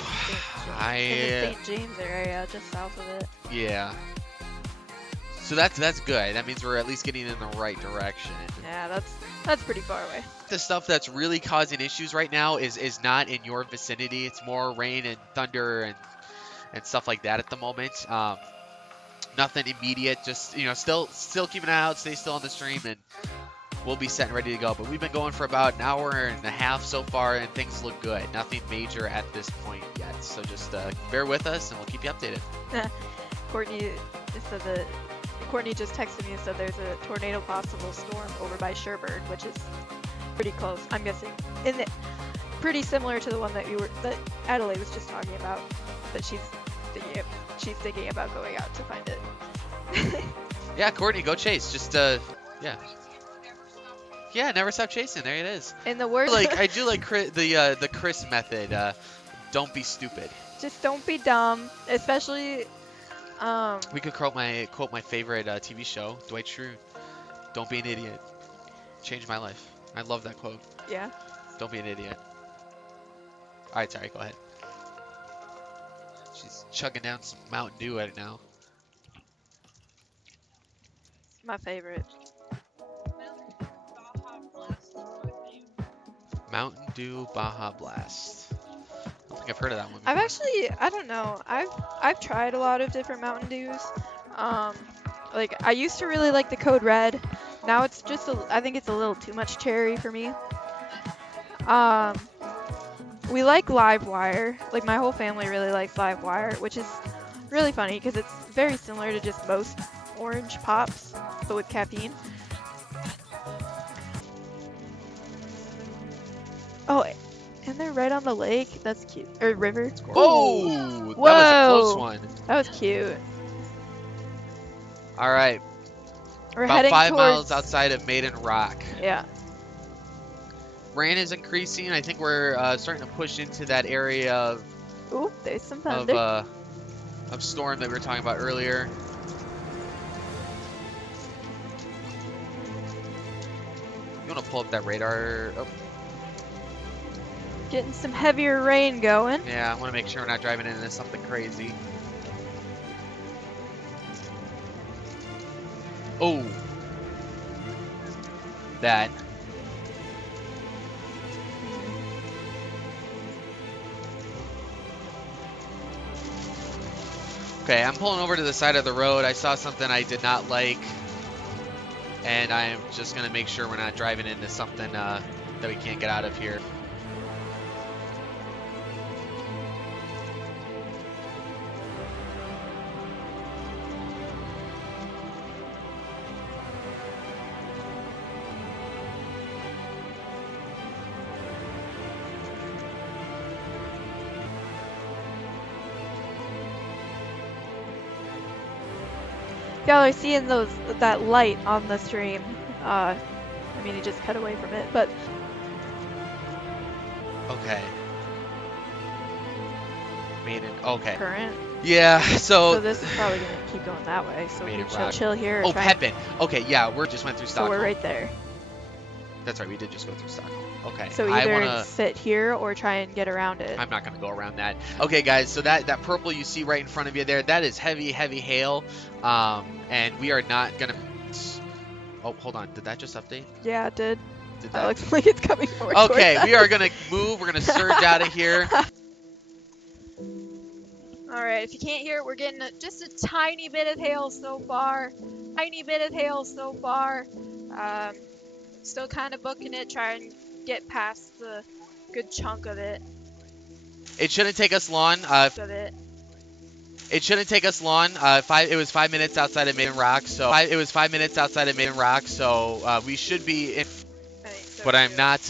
like in the St. James area, just south of it. Yeah. So that's good. That means we're at least getting in the right direction. Yeah, that's pretty far away. The stuff that's really causing issues right now is not in your vicinity. It's more rain and thunder and stuff like that at the moment. Nothing immediate. Just still keep an eye out. Stay still on the stream, and we'll be set and ready to go. But we've been going for about an hour and a half so far, and things look good. Nothing major at this point yet. So just bear with us, and we'll keep you updated. Courtney just texted me and said there's a tornado possible storm over by Sherburne, which is pretty close, I'm guessing. Pretty similar to the one that Adelaide was just talking about, but she's thinking about going out to find it. Yeah, Courtney, go chase. Just yeah, never stop chasing. There it is. In the words, I do like the Chris method. Don't be stupid. just don't be dumb, especially. We could quote my favorite TV show, Dwight Schrute. Don't be an idiot. Changed my life. I love that quote. Yeah. Don't be an idiot. All right, sorry. Go ahead. She's chugging down some Mountain Dew right now. My favorite. Mountain Dew Baja Blast. think I've heard of that one. I've actually, I don't know. I've tried a lot of different Mountain Dews. Like I used to really like the Code Red. Now it's just I think it's a little too much cherry for me. We like Live Wire. Like my whole family really likes Live Wire, which is really funny because it's very similar to just most orange pops, but with caffeine. Oh, and they're right on the lake. That's cute. Or river. Oh, that Whoa. was a close one. That was cute. All right, We're about heading 5 towards. miles outside of Maiden Rock. Yeah. Rain is increasing. I think we're starting to push into that area of Ooh, there's some thunder. of storm that we were talking about earlier. You want to pull up that radar? Oh, Getting some heavier rain going. yeah, I want to make sure we're not driving into something crazy. Oh, that. Okay, I'm pulling over to the side of the road. I saw something I did not like, and I am just gonna make sure we're not driving into something that we can't get out of here. Y'all are seeing that light on the stream. I mean, he just cut away from it, but Okay. Maiden. Okay. current. Yeah. So So. this is probably gonna keep going that way. So we Maiden chill, Rock. chill here. Or Oh, try and- Pepin. Okay, yeah, we just went through So Stockholm. we're right there. That's right, we did just go through Stockholm. Okay. So I either wanna. sit here or try and get around it. I'm not gonna go around that. Okay, guys. So that purple you see right in front of you there, that is heavy, heavy hail. And we are not gonna. Oh, hold on. Did that just update? Yeah, it did. Did That that? looks like it's coming more Okay, towards we us. are gonna move. We're gonna surge out of here. Alright, if you can't hear it, we're getting just a tiny bit of hail so far. Tiny bit of hail so far. Still kind of booking it, trying to get past the good chunk of it. It shouldn't take us long. It shouldn't take us long. It was 5 minutes outside of Maiden Rock, so it was 5 minutes outside of Maiden Rock, so we should be in. But I'm not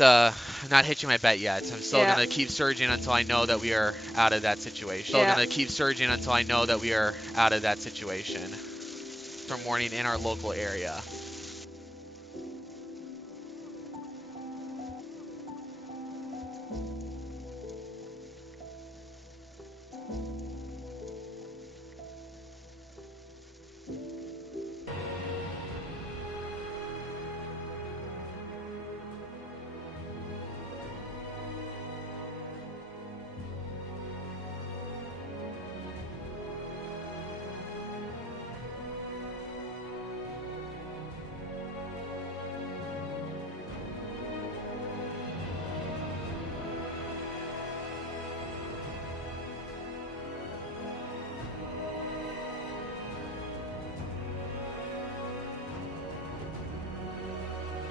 hitching my bet yet. I'm still gonna keep surging until I know that we are out of that situation. Still gonna keep surging until I know that we are out of that situation. From warning in our local area.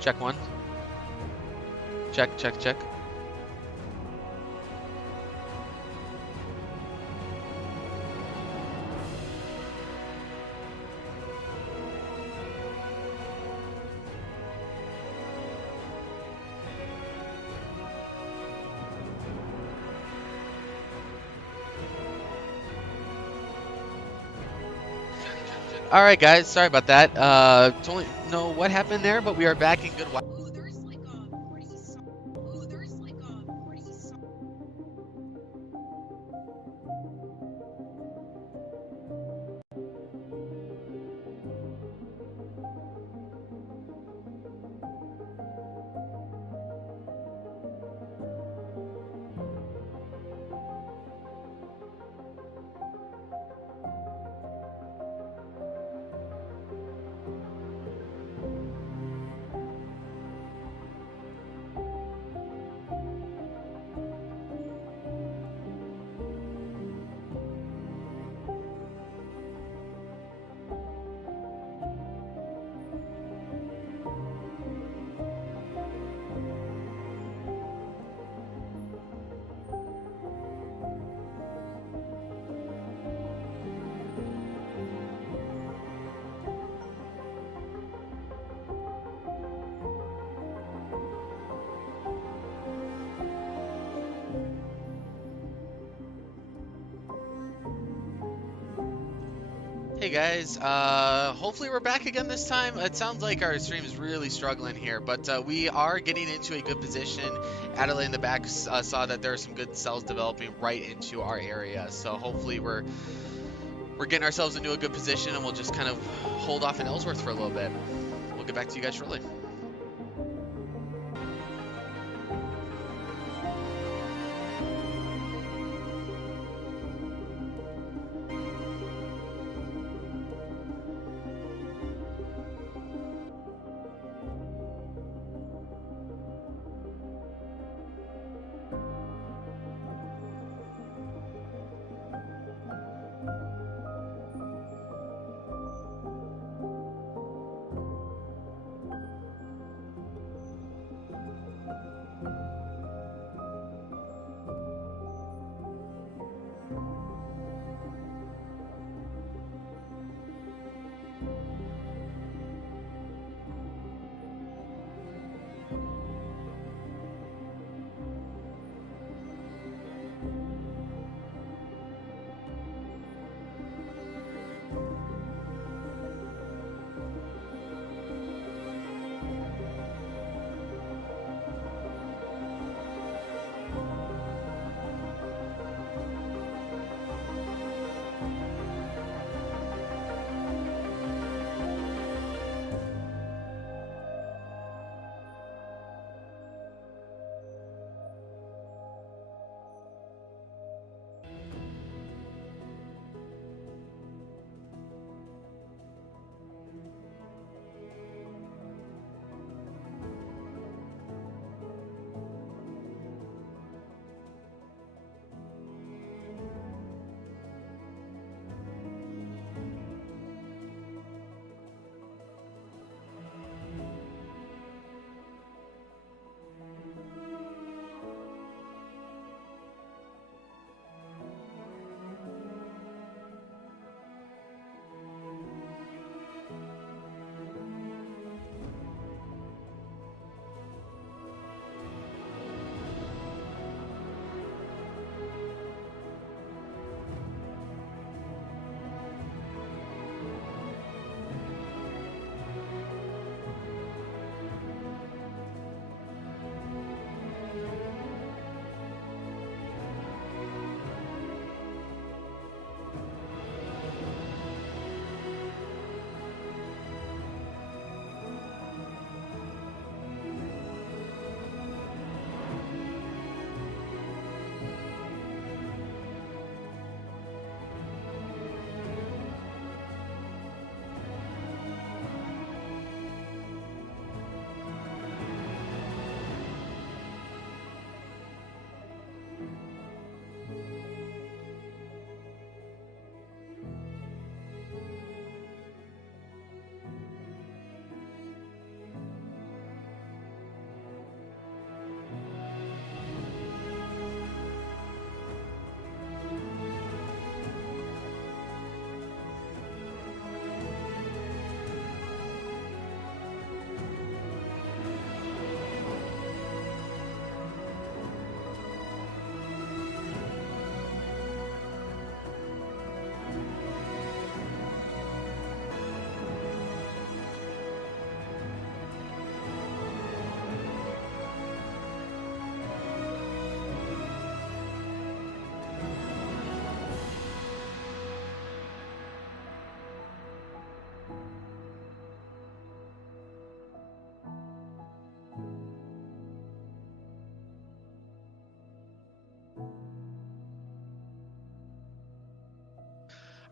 Check one. Check, check, check. All right, guys. Sorry about that. Don't know what happened there, but we are back in good. Ooh, there's like a pretty Ooh, there's like a pretty Hey guys, hopefully we're back again this time. It sounds like our stream is really struggling here, but we are getting into a good position. Adelaide in the back saw that there are some good cells developing right into our area, so hopefully we're getting ourselves into a good position, and we'll just kind of hold off in Ellsworth for a little bit. We'll get back to you guys shortly.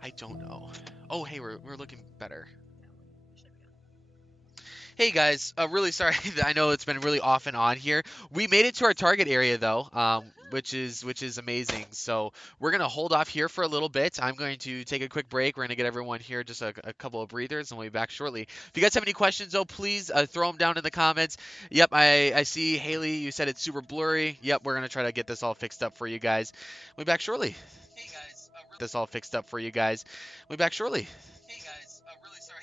I don't know. Oh, hey, we're looking better. Hey guys, really sorry. I know it's been really off and on here. We made it to our target area though, which is amazing. So we're gonna hold off here for a little bit. I'm going to take a quick break. We're gonna get everyone here just a couple of breathers, and we'll be back shortly. If you guys have any questions though, please throw them down in the comments. Yep, I see Haley. You said it's super blurry. Yep, we're gonna try to get this all fixed up for you guys. We'll be back shortly. Hey guys, this all fixed up for you guys. We'll be back shortly. Hey guys, really sorry.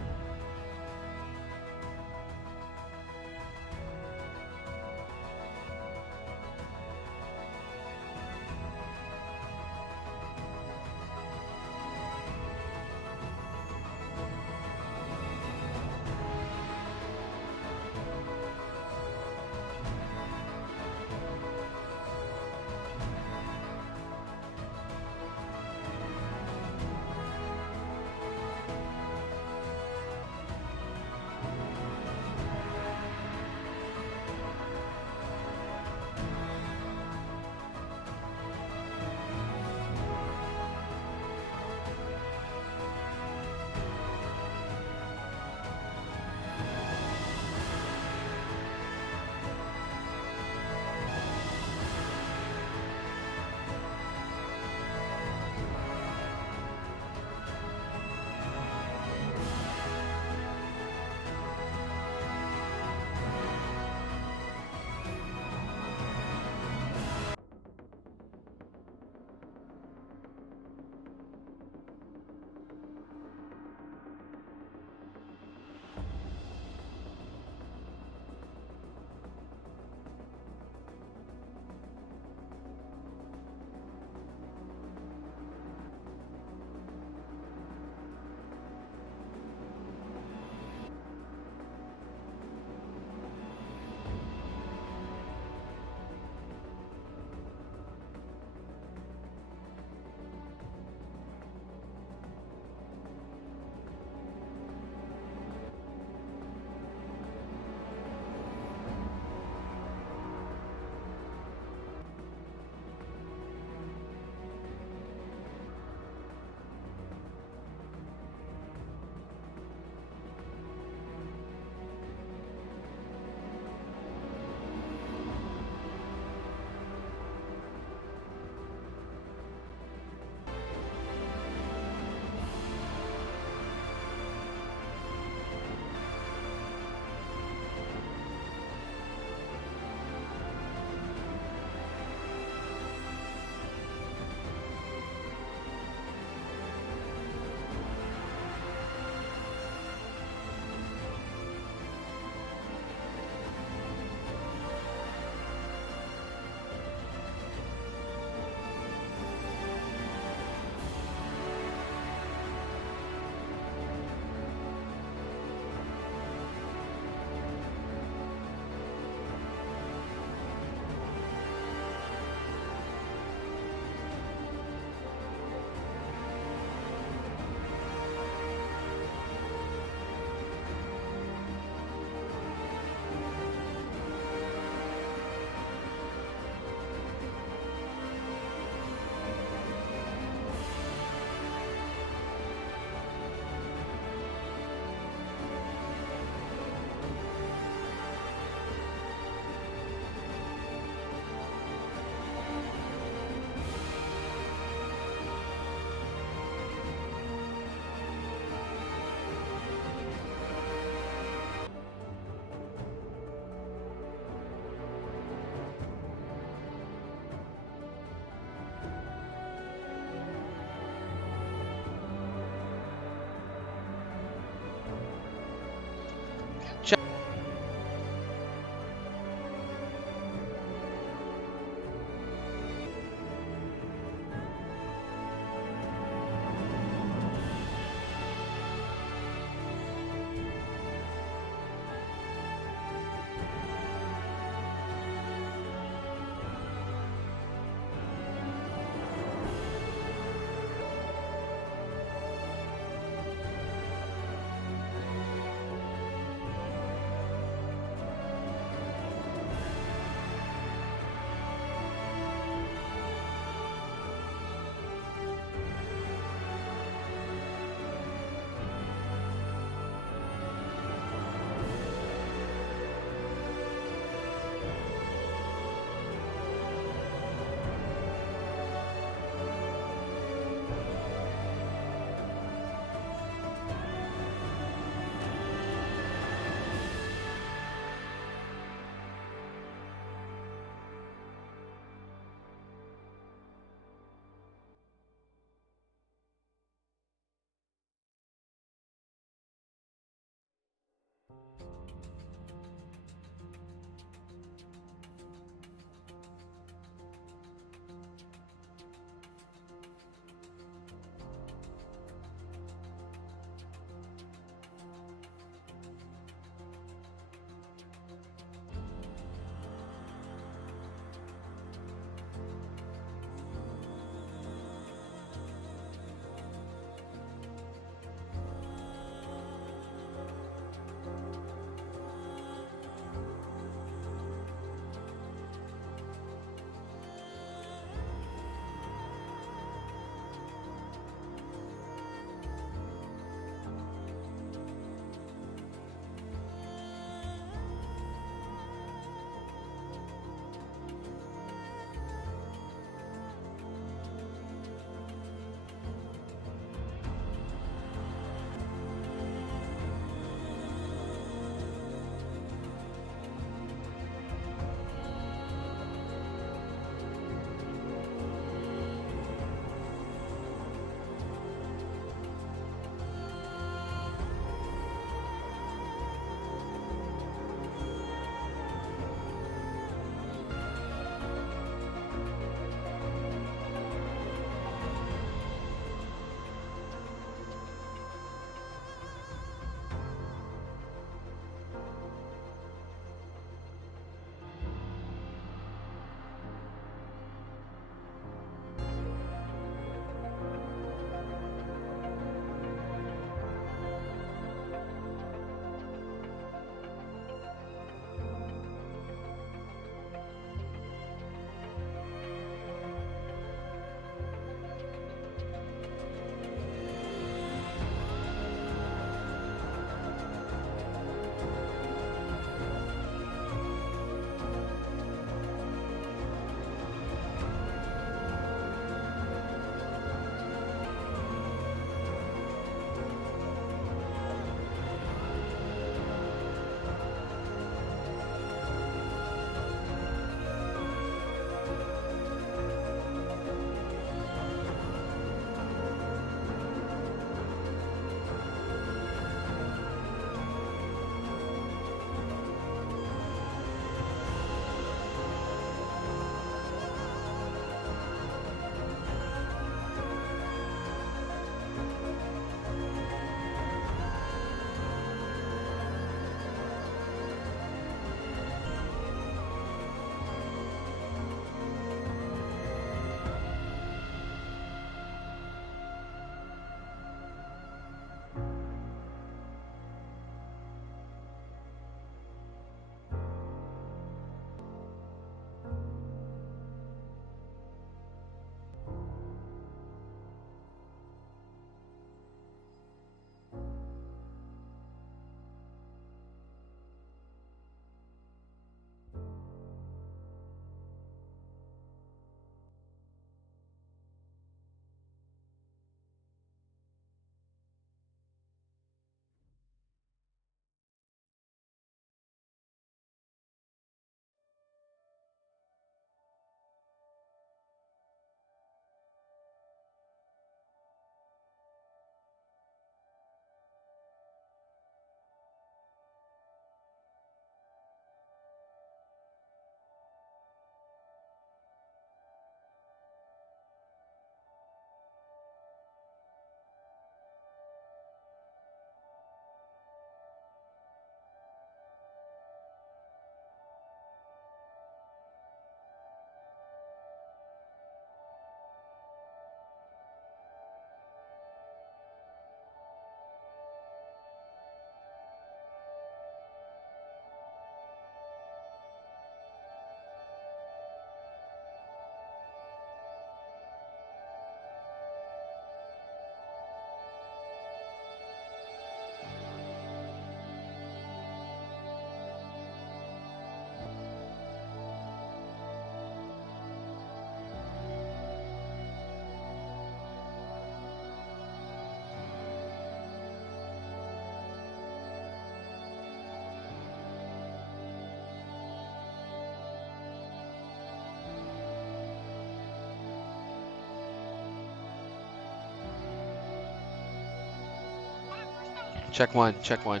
Check one, check one.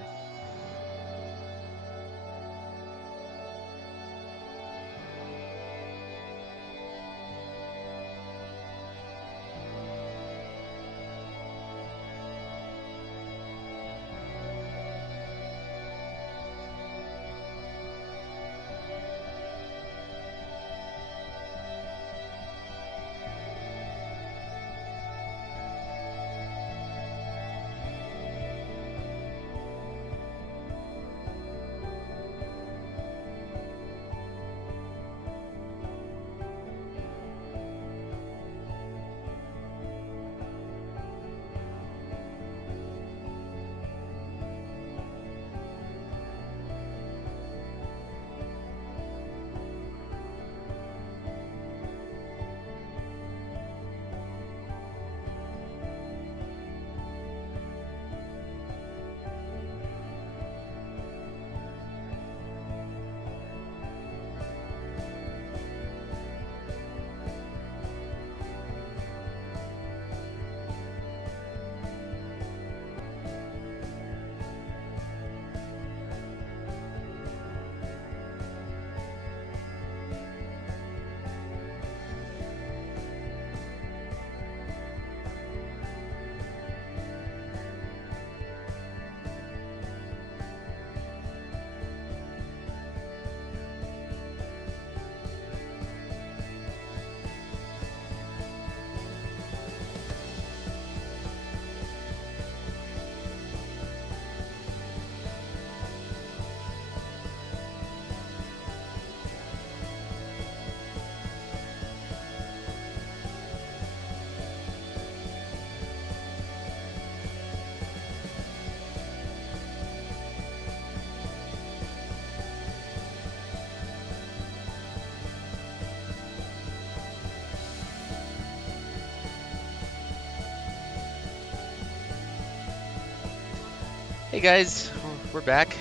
Hey guys, we're back.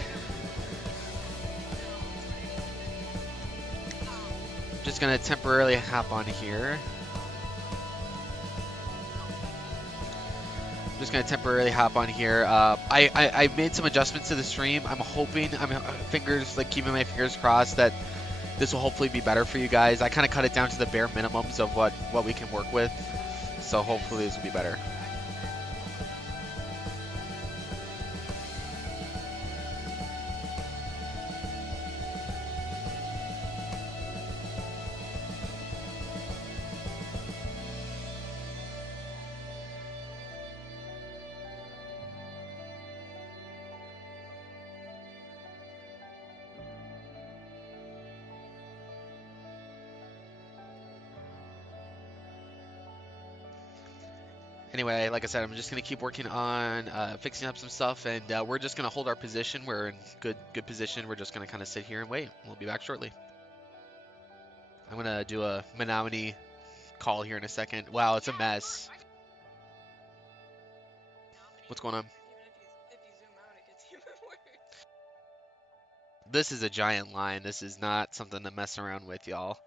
I'm just gonna temporarily hop on here. I made some adjustments to the stream. I'm hoping, keeping my fingers crossed that this will hopefully be better for you guys. I kind of cut it down to the bare minimums of what we can work with. So hopefully this will be better. Anyway, like I said, I'm just gonna keep working on fixing up some stuff, and we're just gonna hold our position. We're in good position. We're just gonna kind of sit here and wait. We'll be back shortly. I'm gonna do a Menominee call here in a second. Wow, it's a mess. What's going on? This is a giant line. This is not something to mess around with, y'all.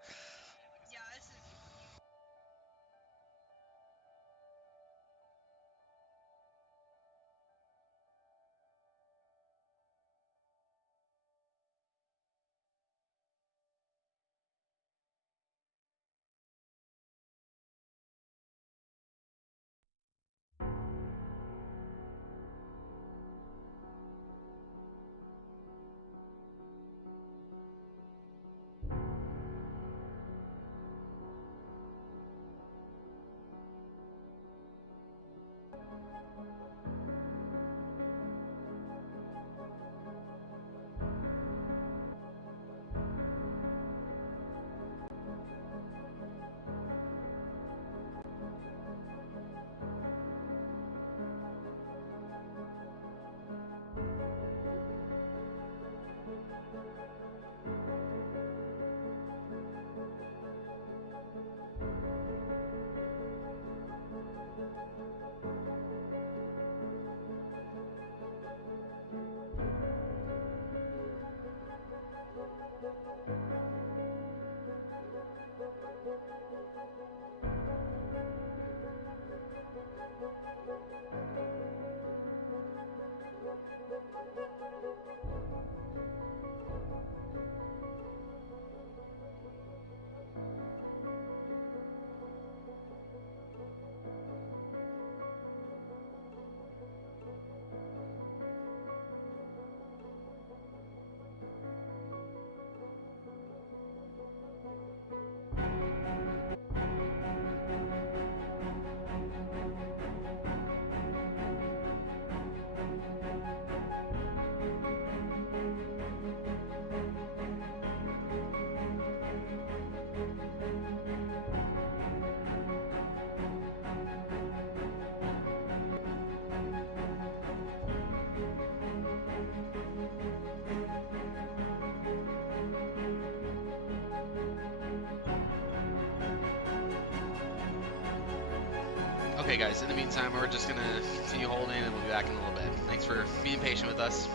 Okay, guys, in the meantime, we're just going to continue holding and we'll be back in a little bit. Thanks for being patient with us.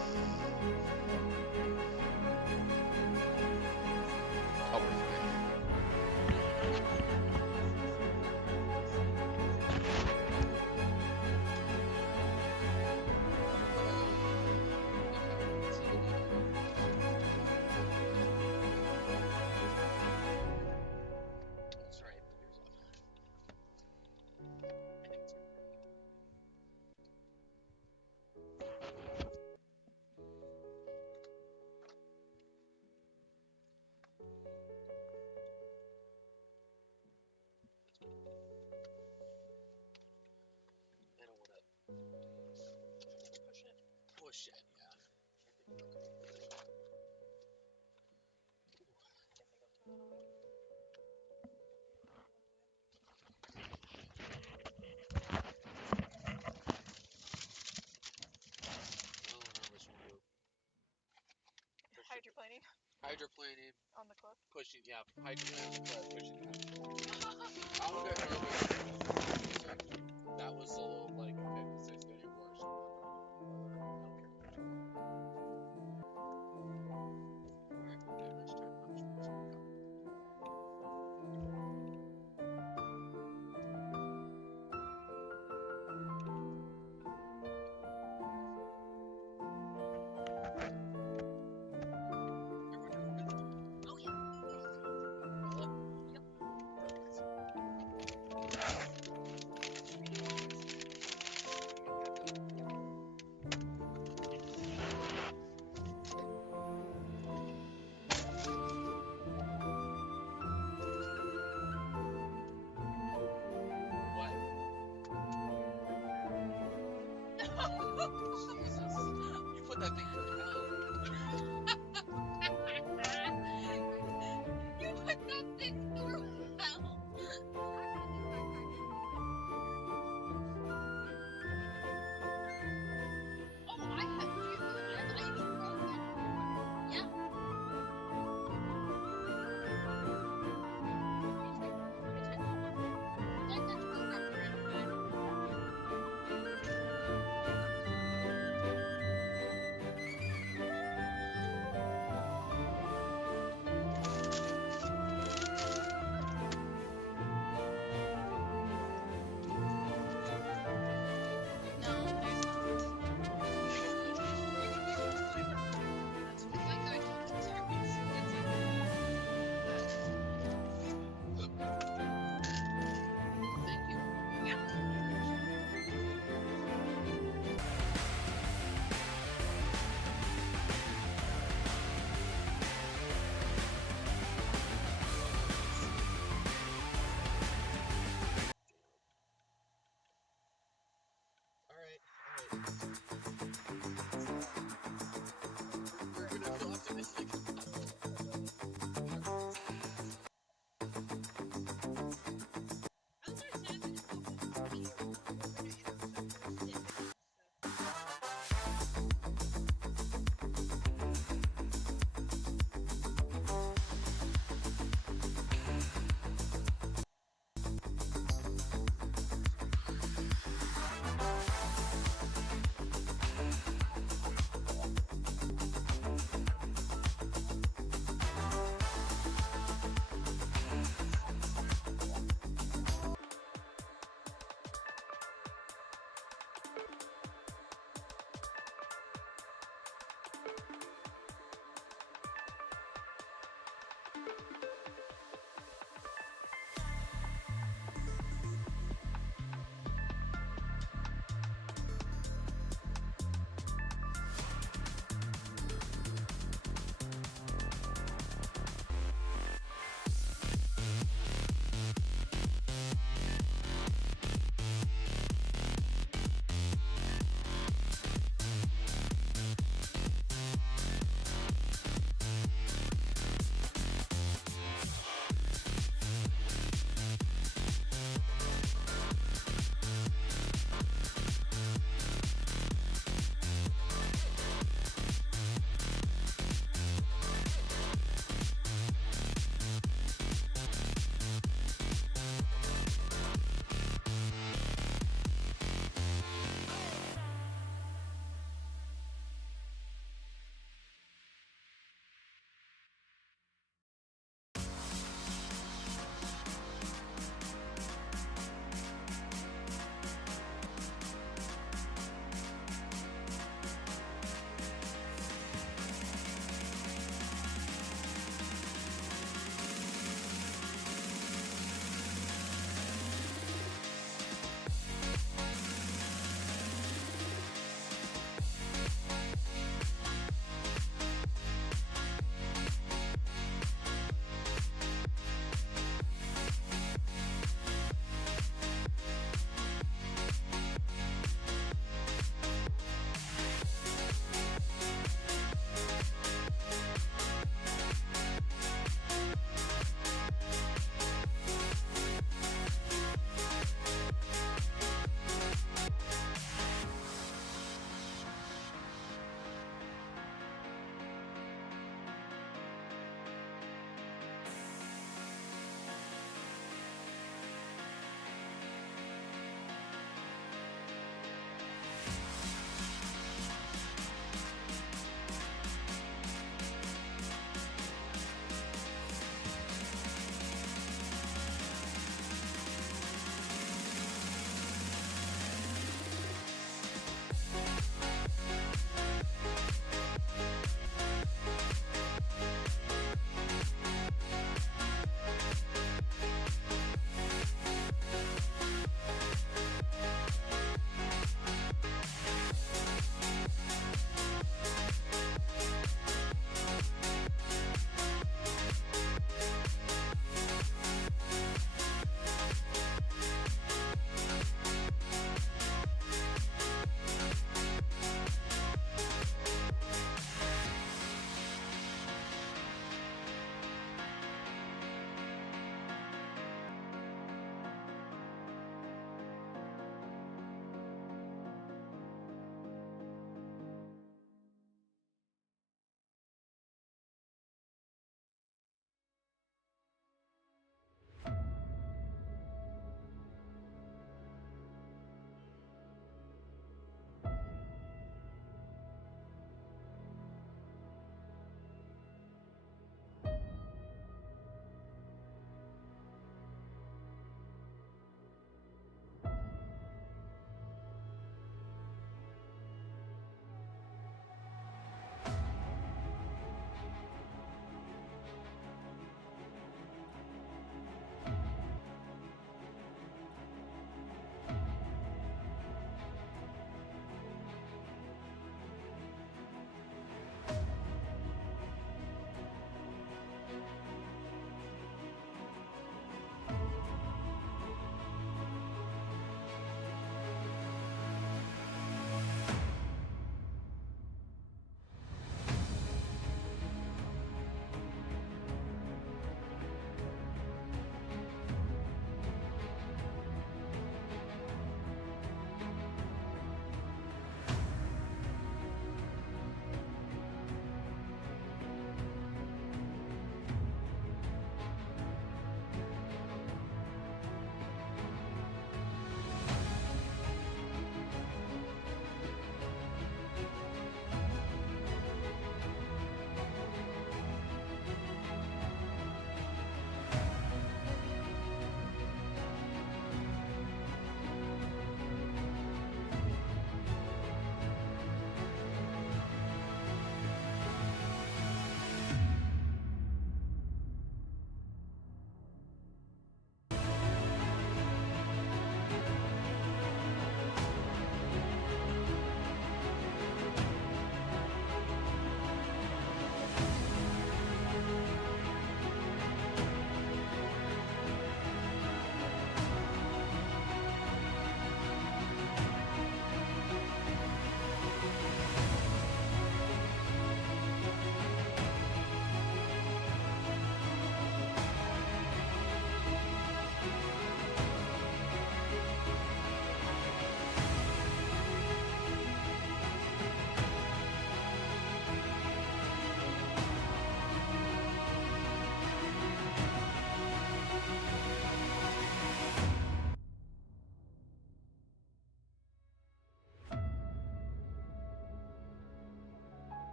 Oh, we're fine. Sorry, I put yours off. I don't want to push it, yeah. I don't remember which one we were Hydroplaning hydroplaning, on the cliff. pushing, yeah, hydroplaning on the cliff, pushing down. I don't know earlier. That was a little like, okay, this is getting worse. I don't care. Alright, okay, let's try punishments. Oh yeah. Perfect.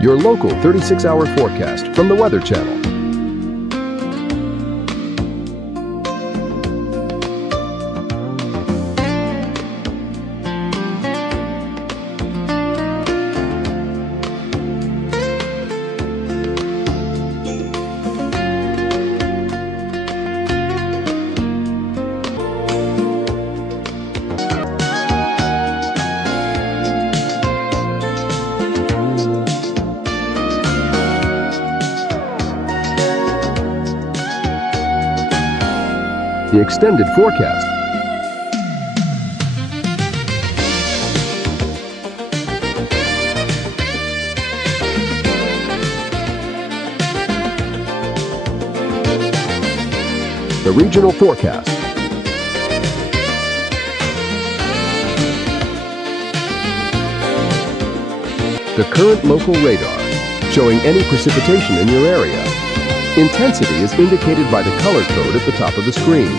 your local 36-hour forecast from the Weather Channel. The extended forecast. The regional forecast. The current local radar, showing any precipitation in your area. Intensity is indicated by the color code at the top of the screen.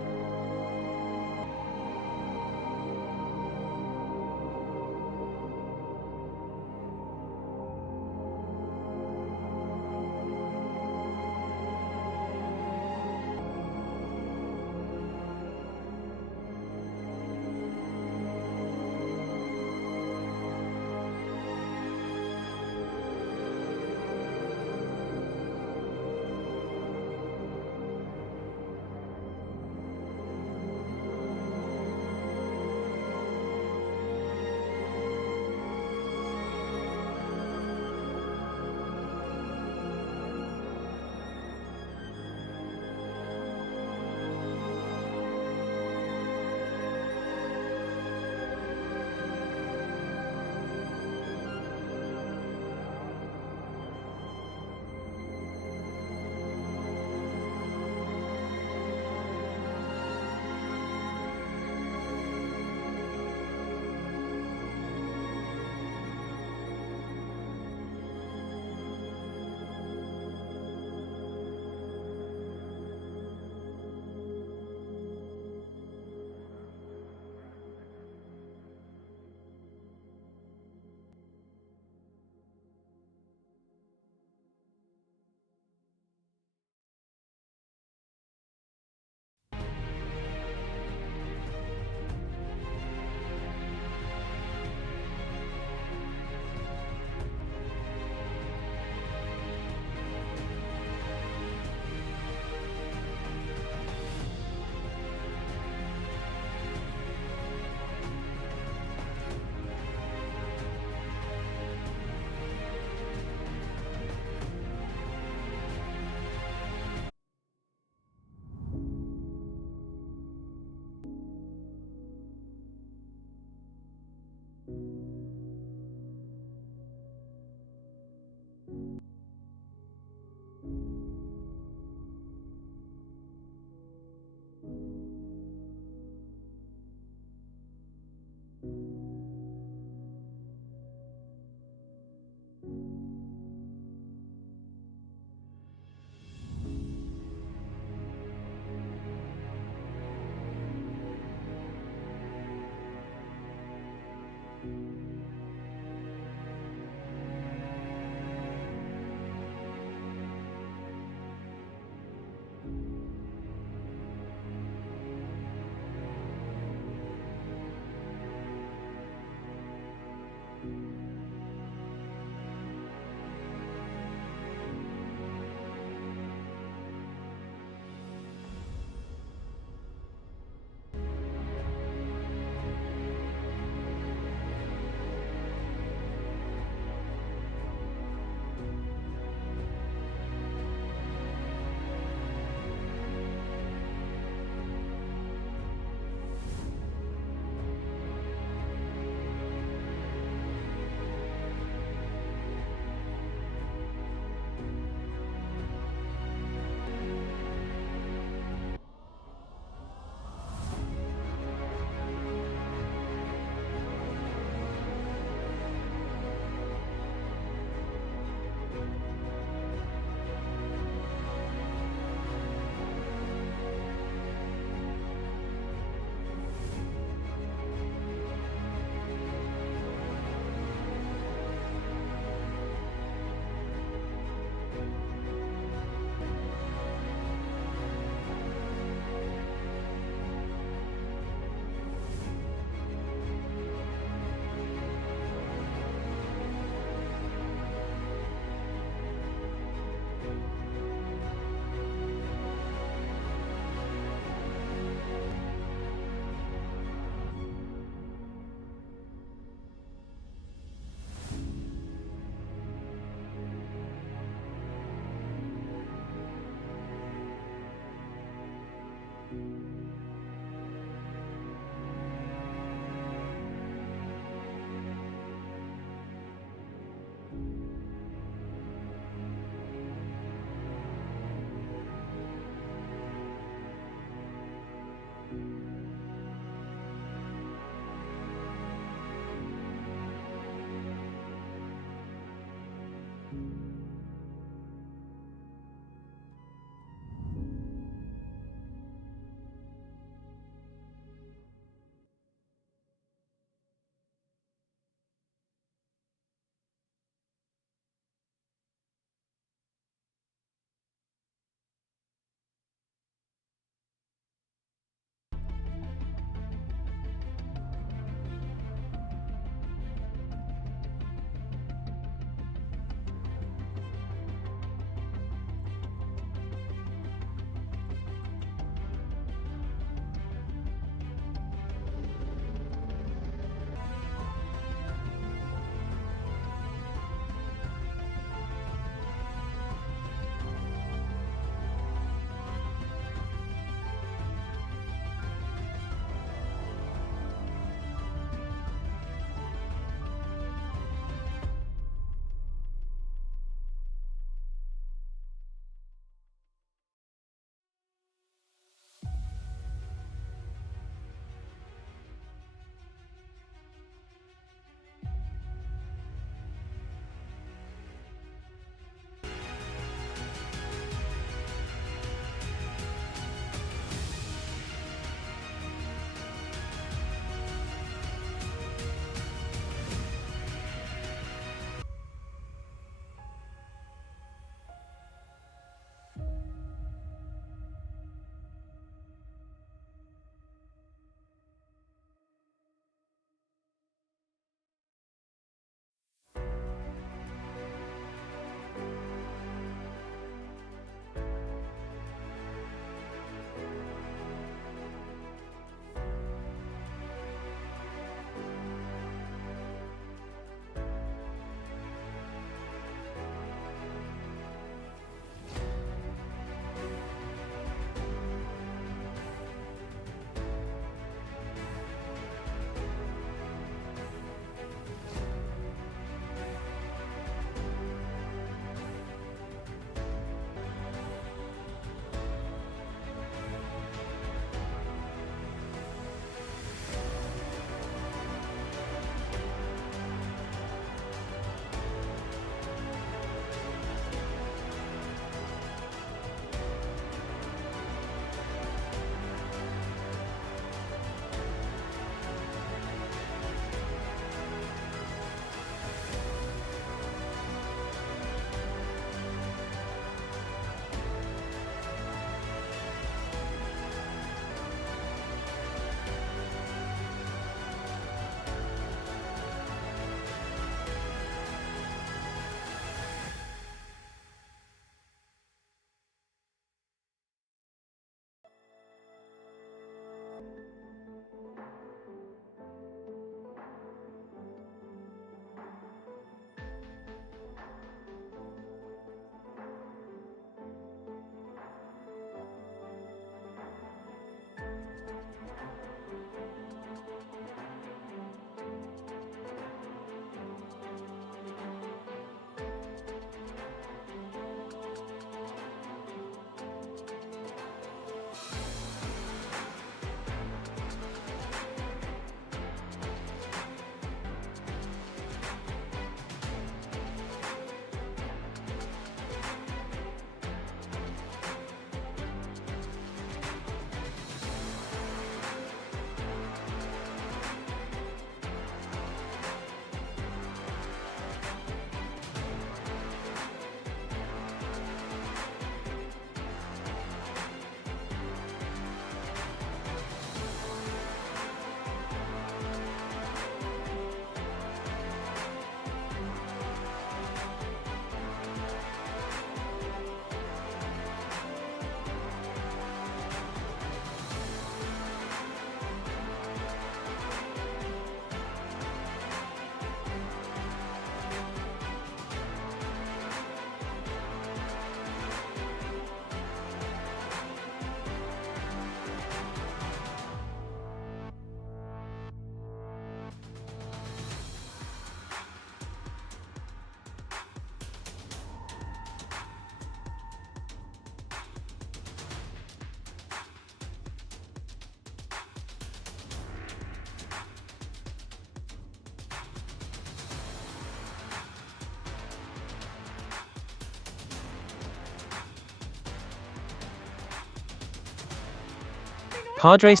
Padres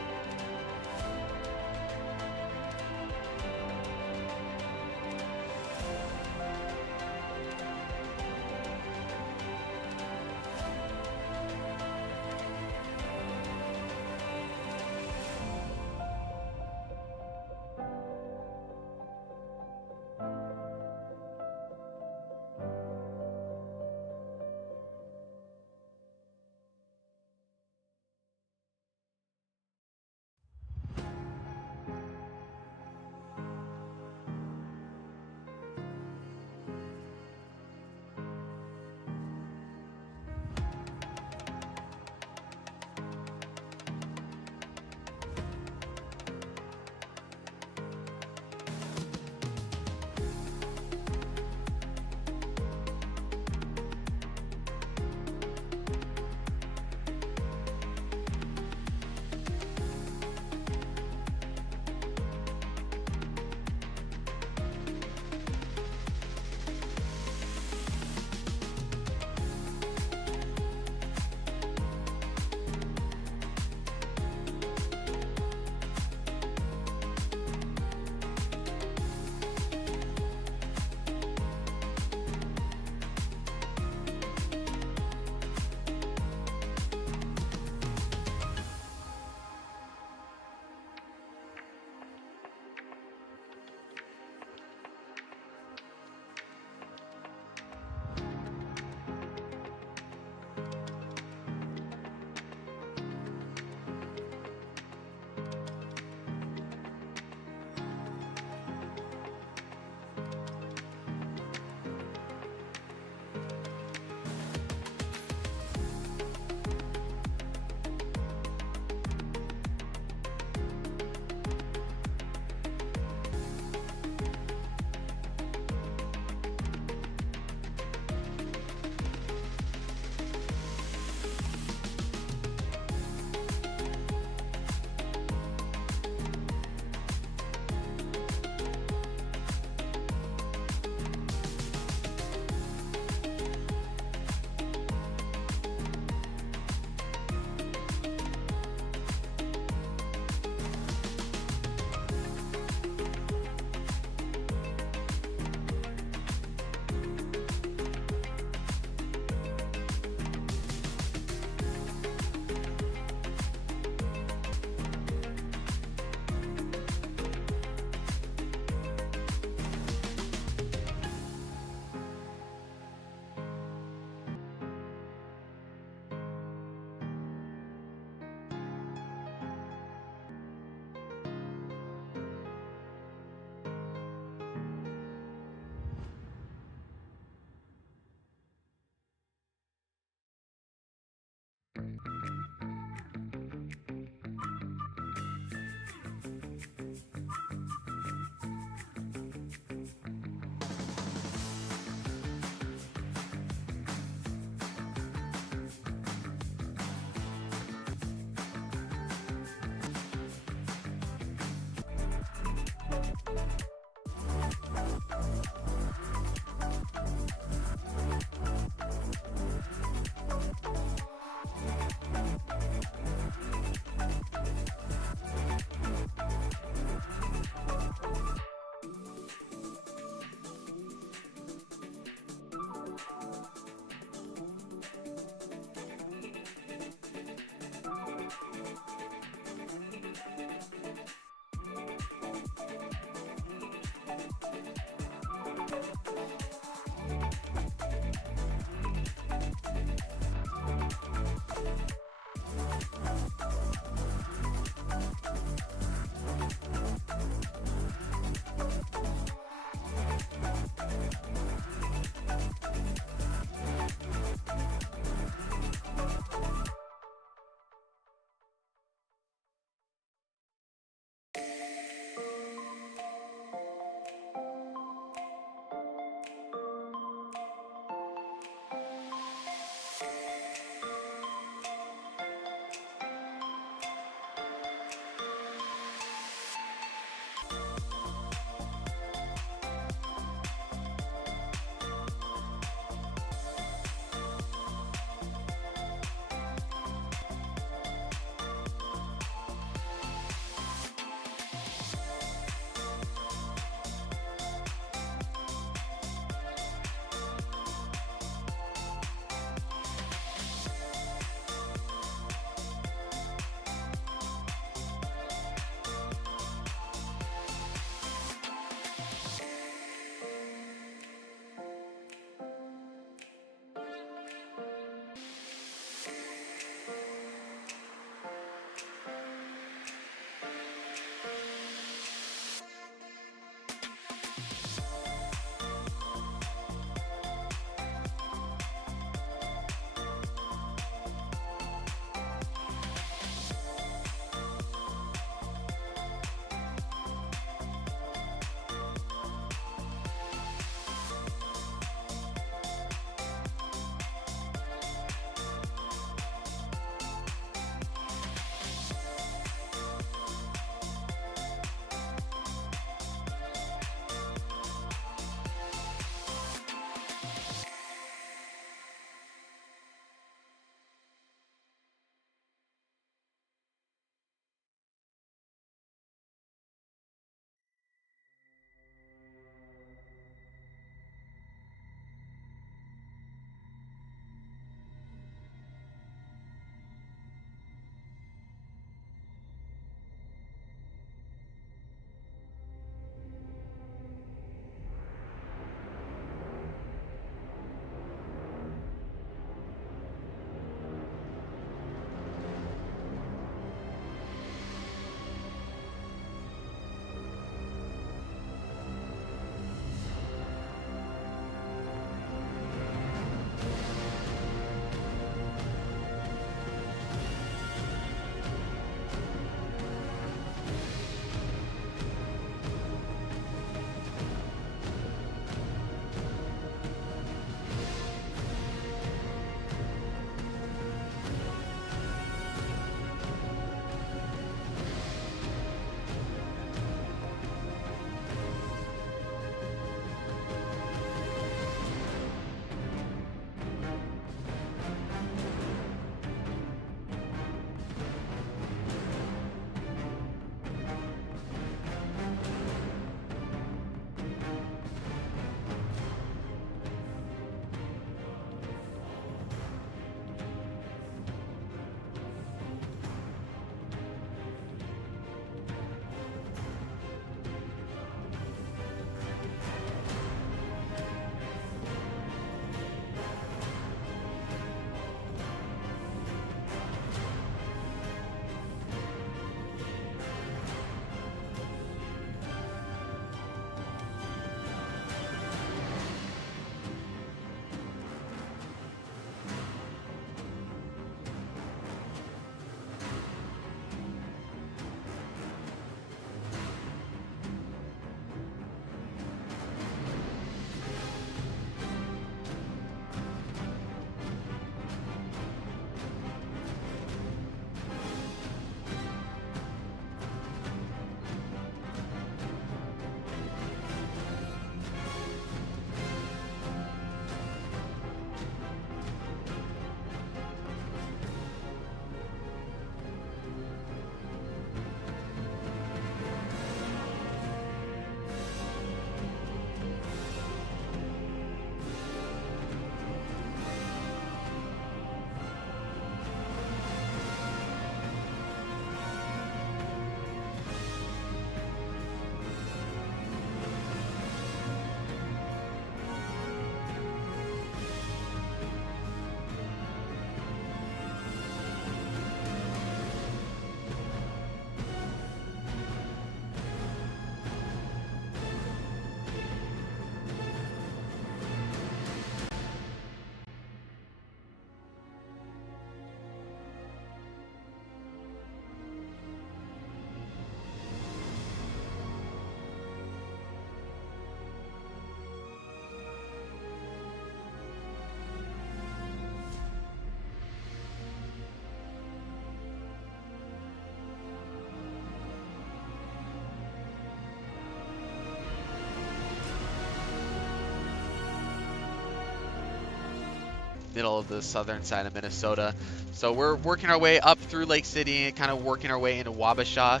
middle of the southern side of Minnesota. So we're working our way up through Lake City and kind of working our way into Wabasha.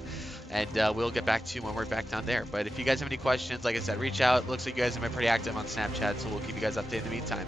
And we'll get back to you when we're back down there. But if you guys have any questions, like I said, reach out. Looks like you guys have been pretty active on Snapchat, so we'll keep you guys updated in the meantime.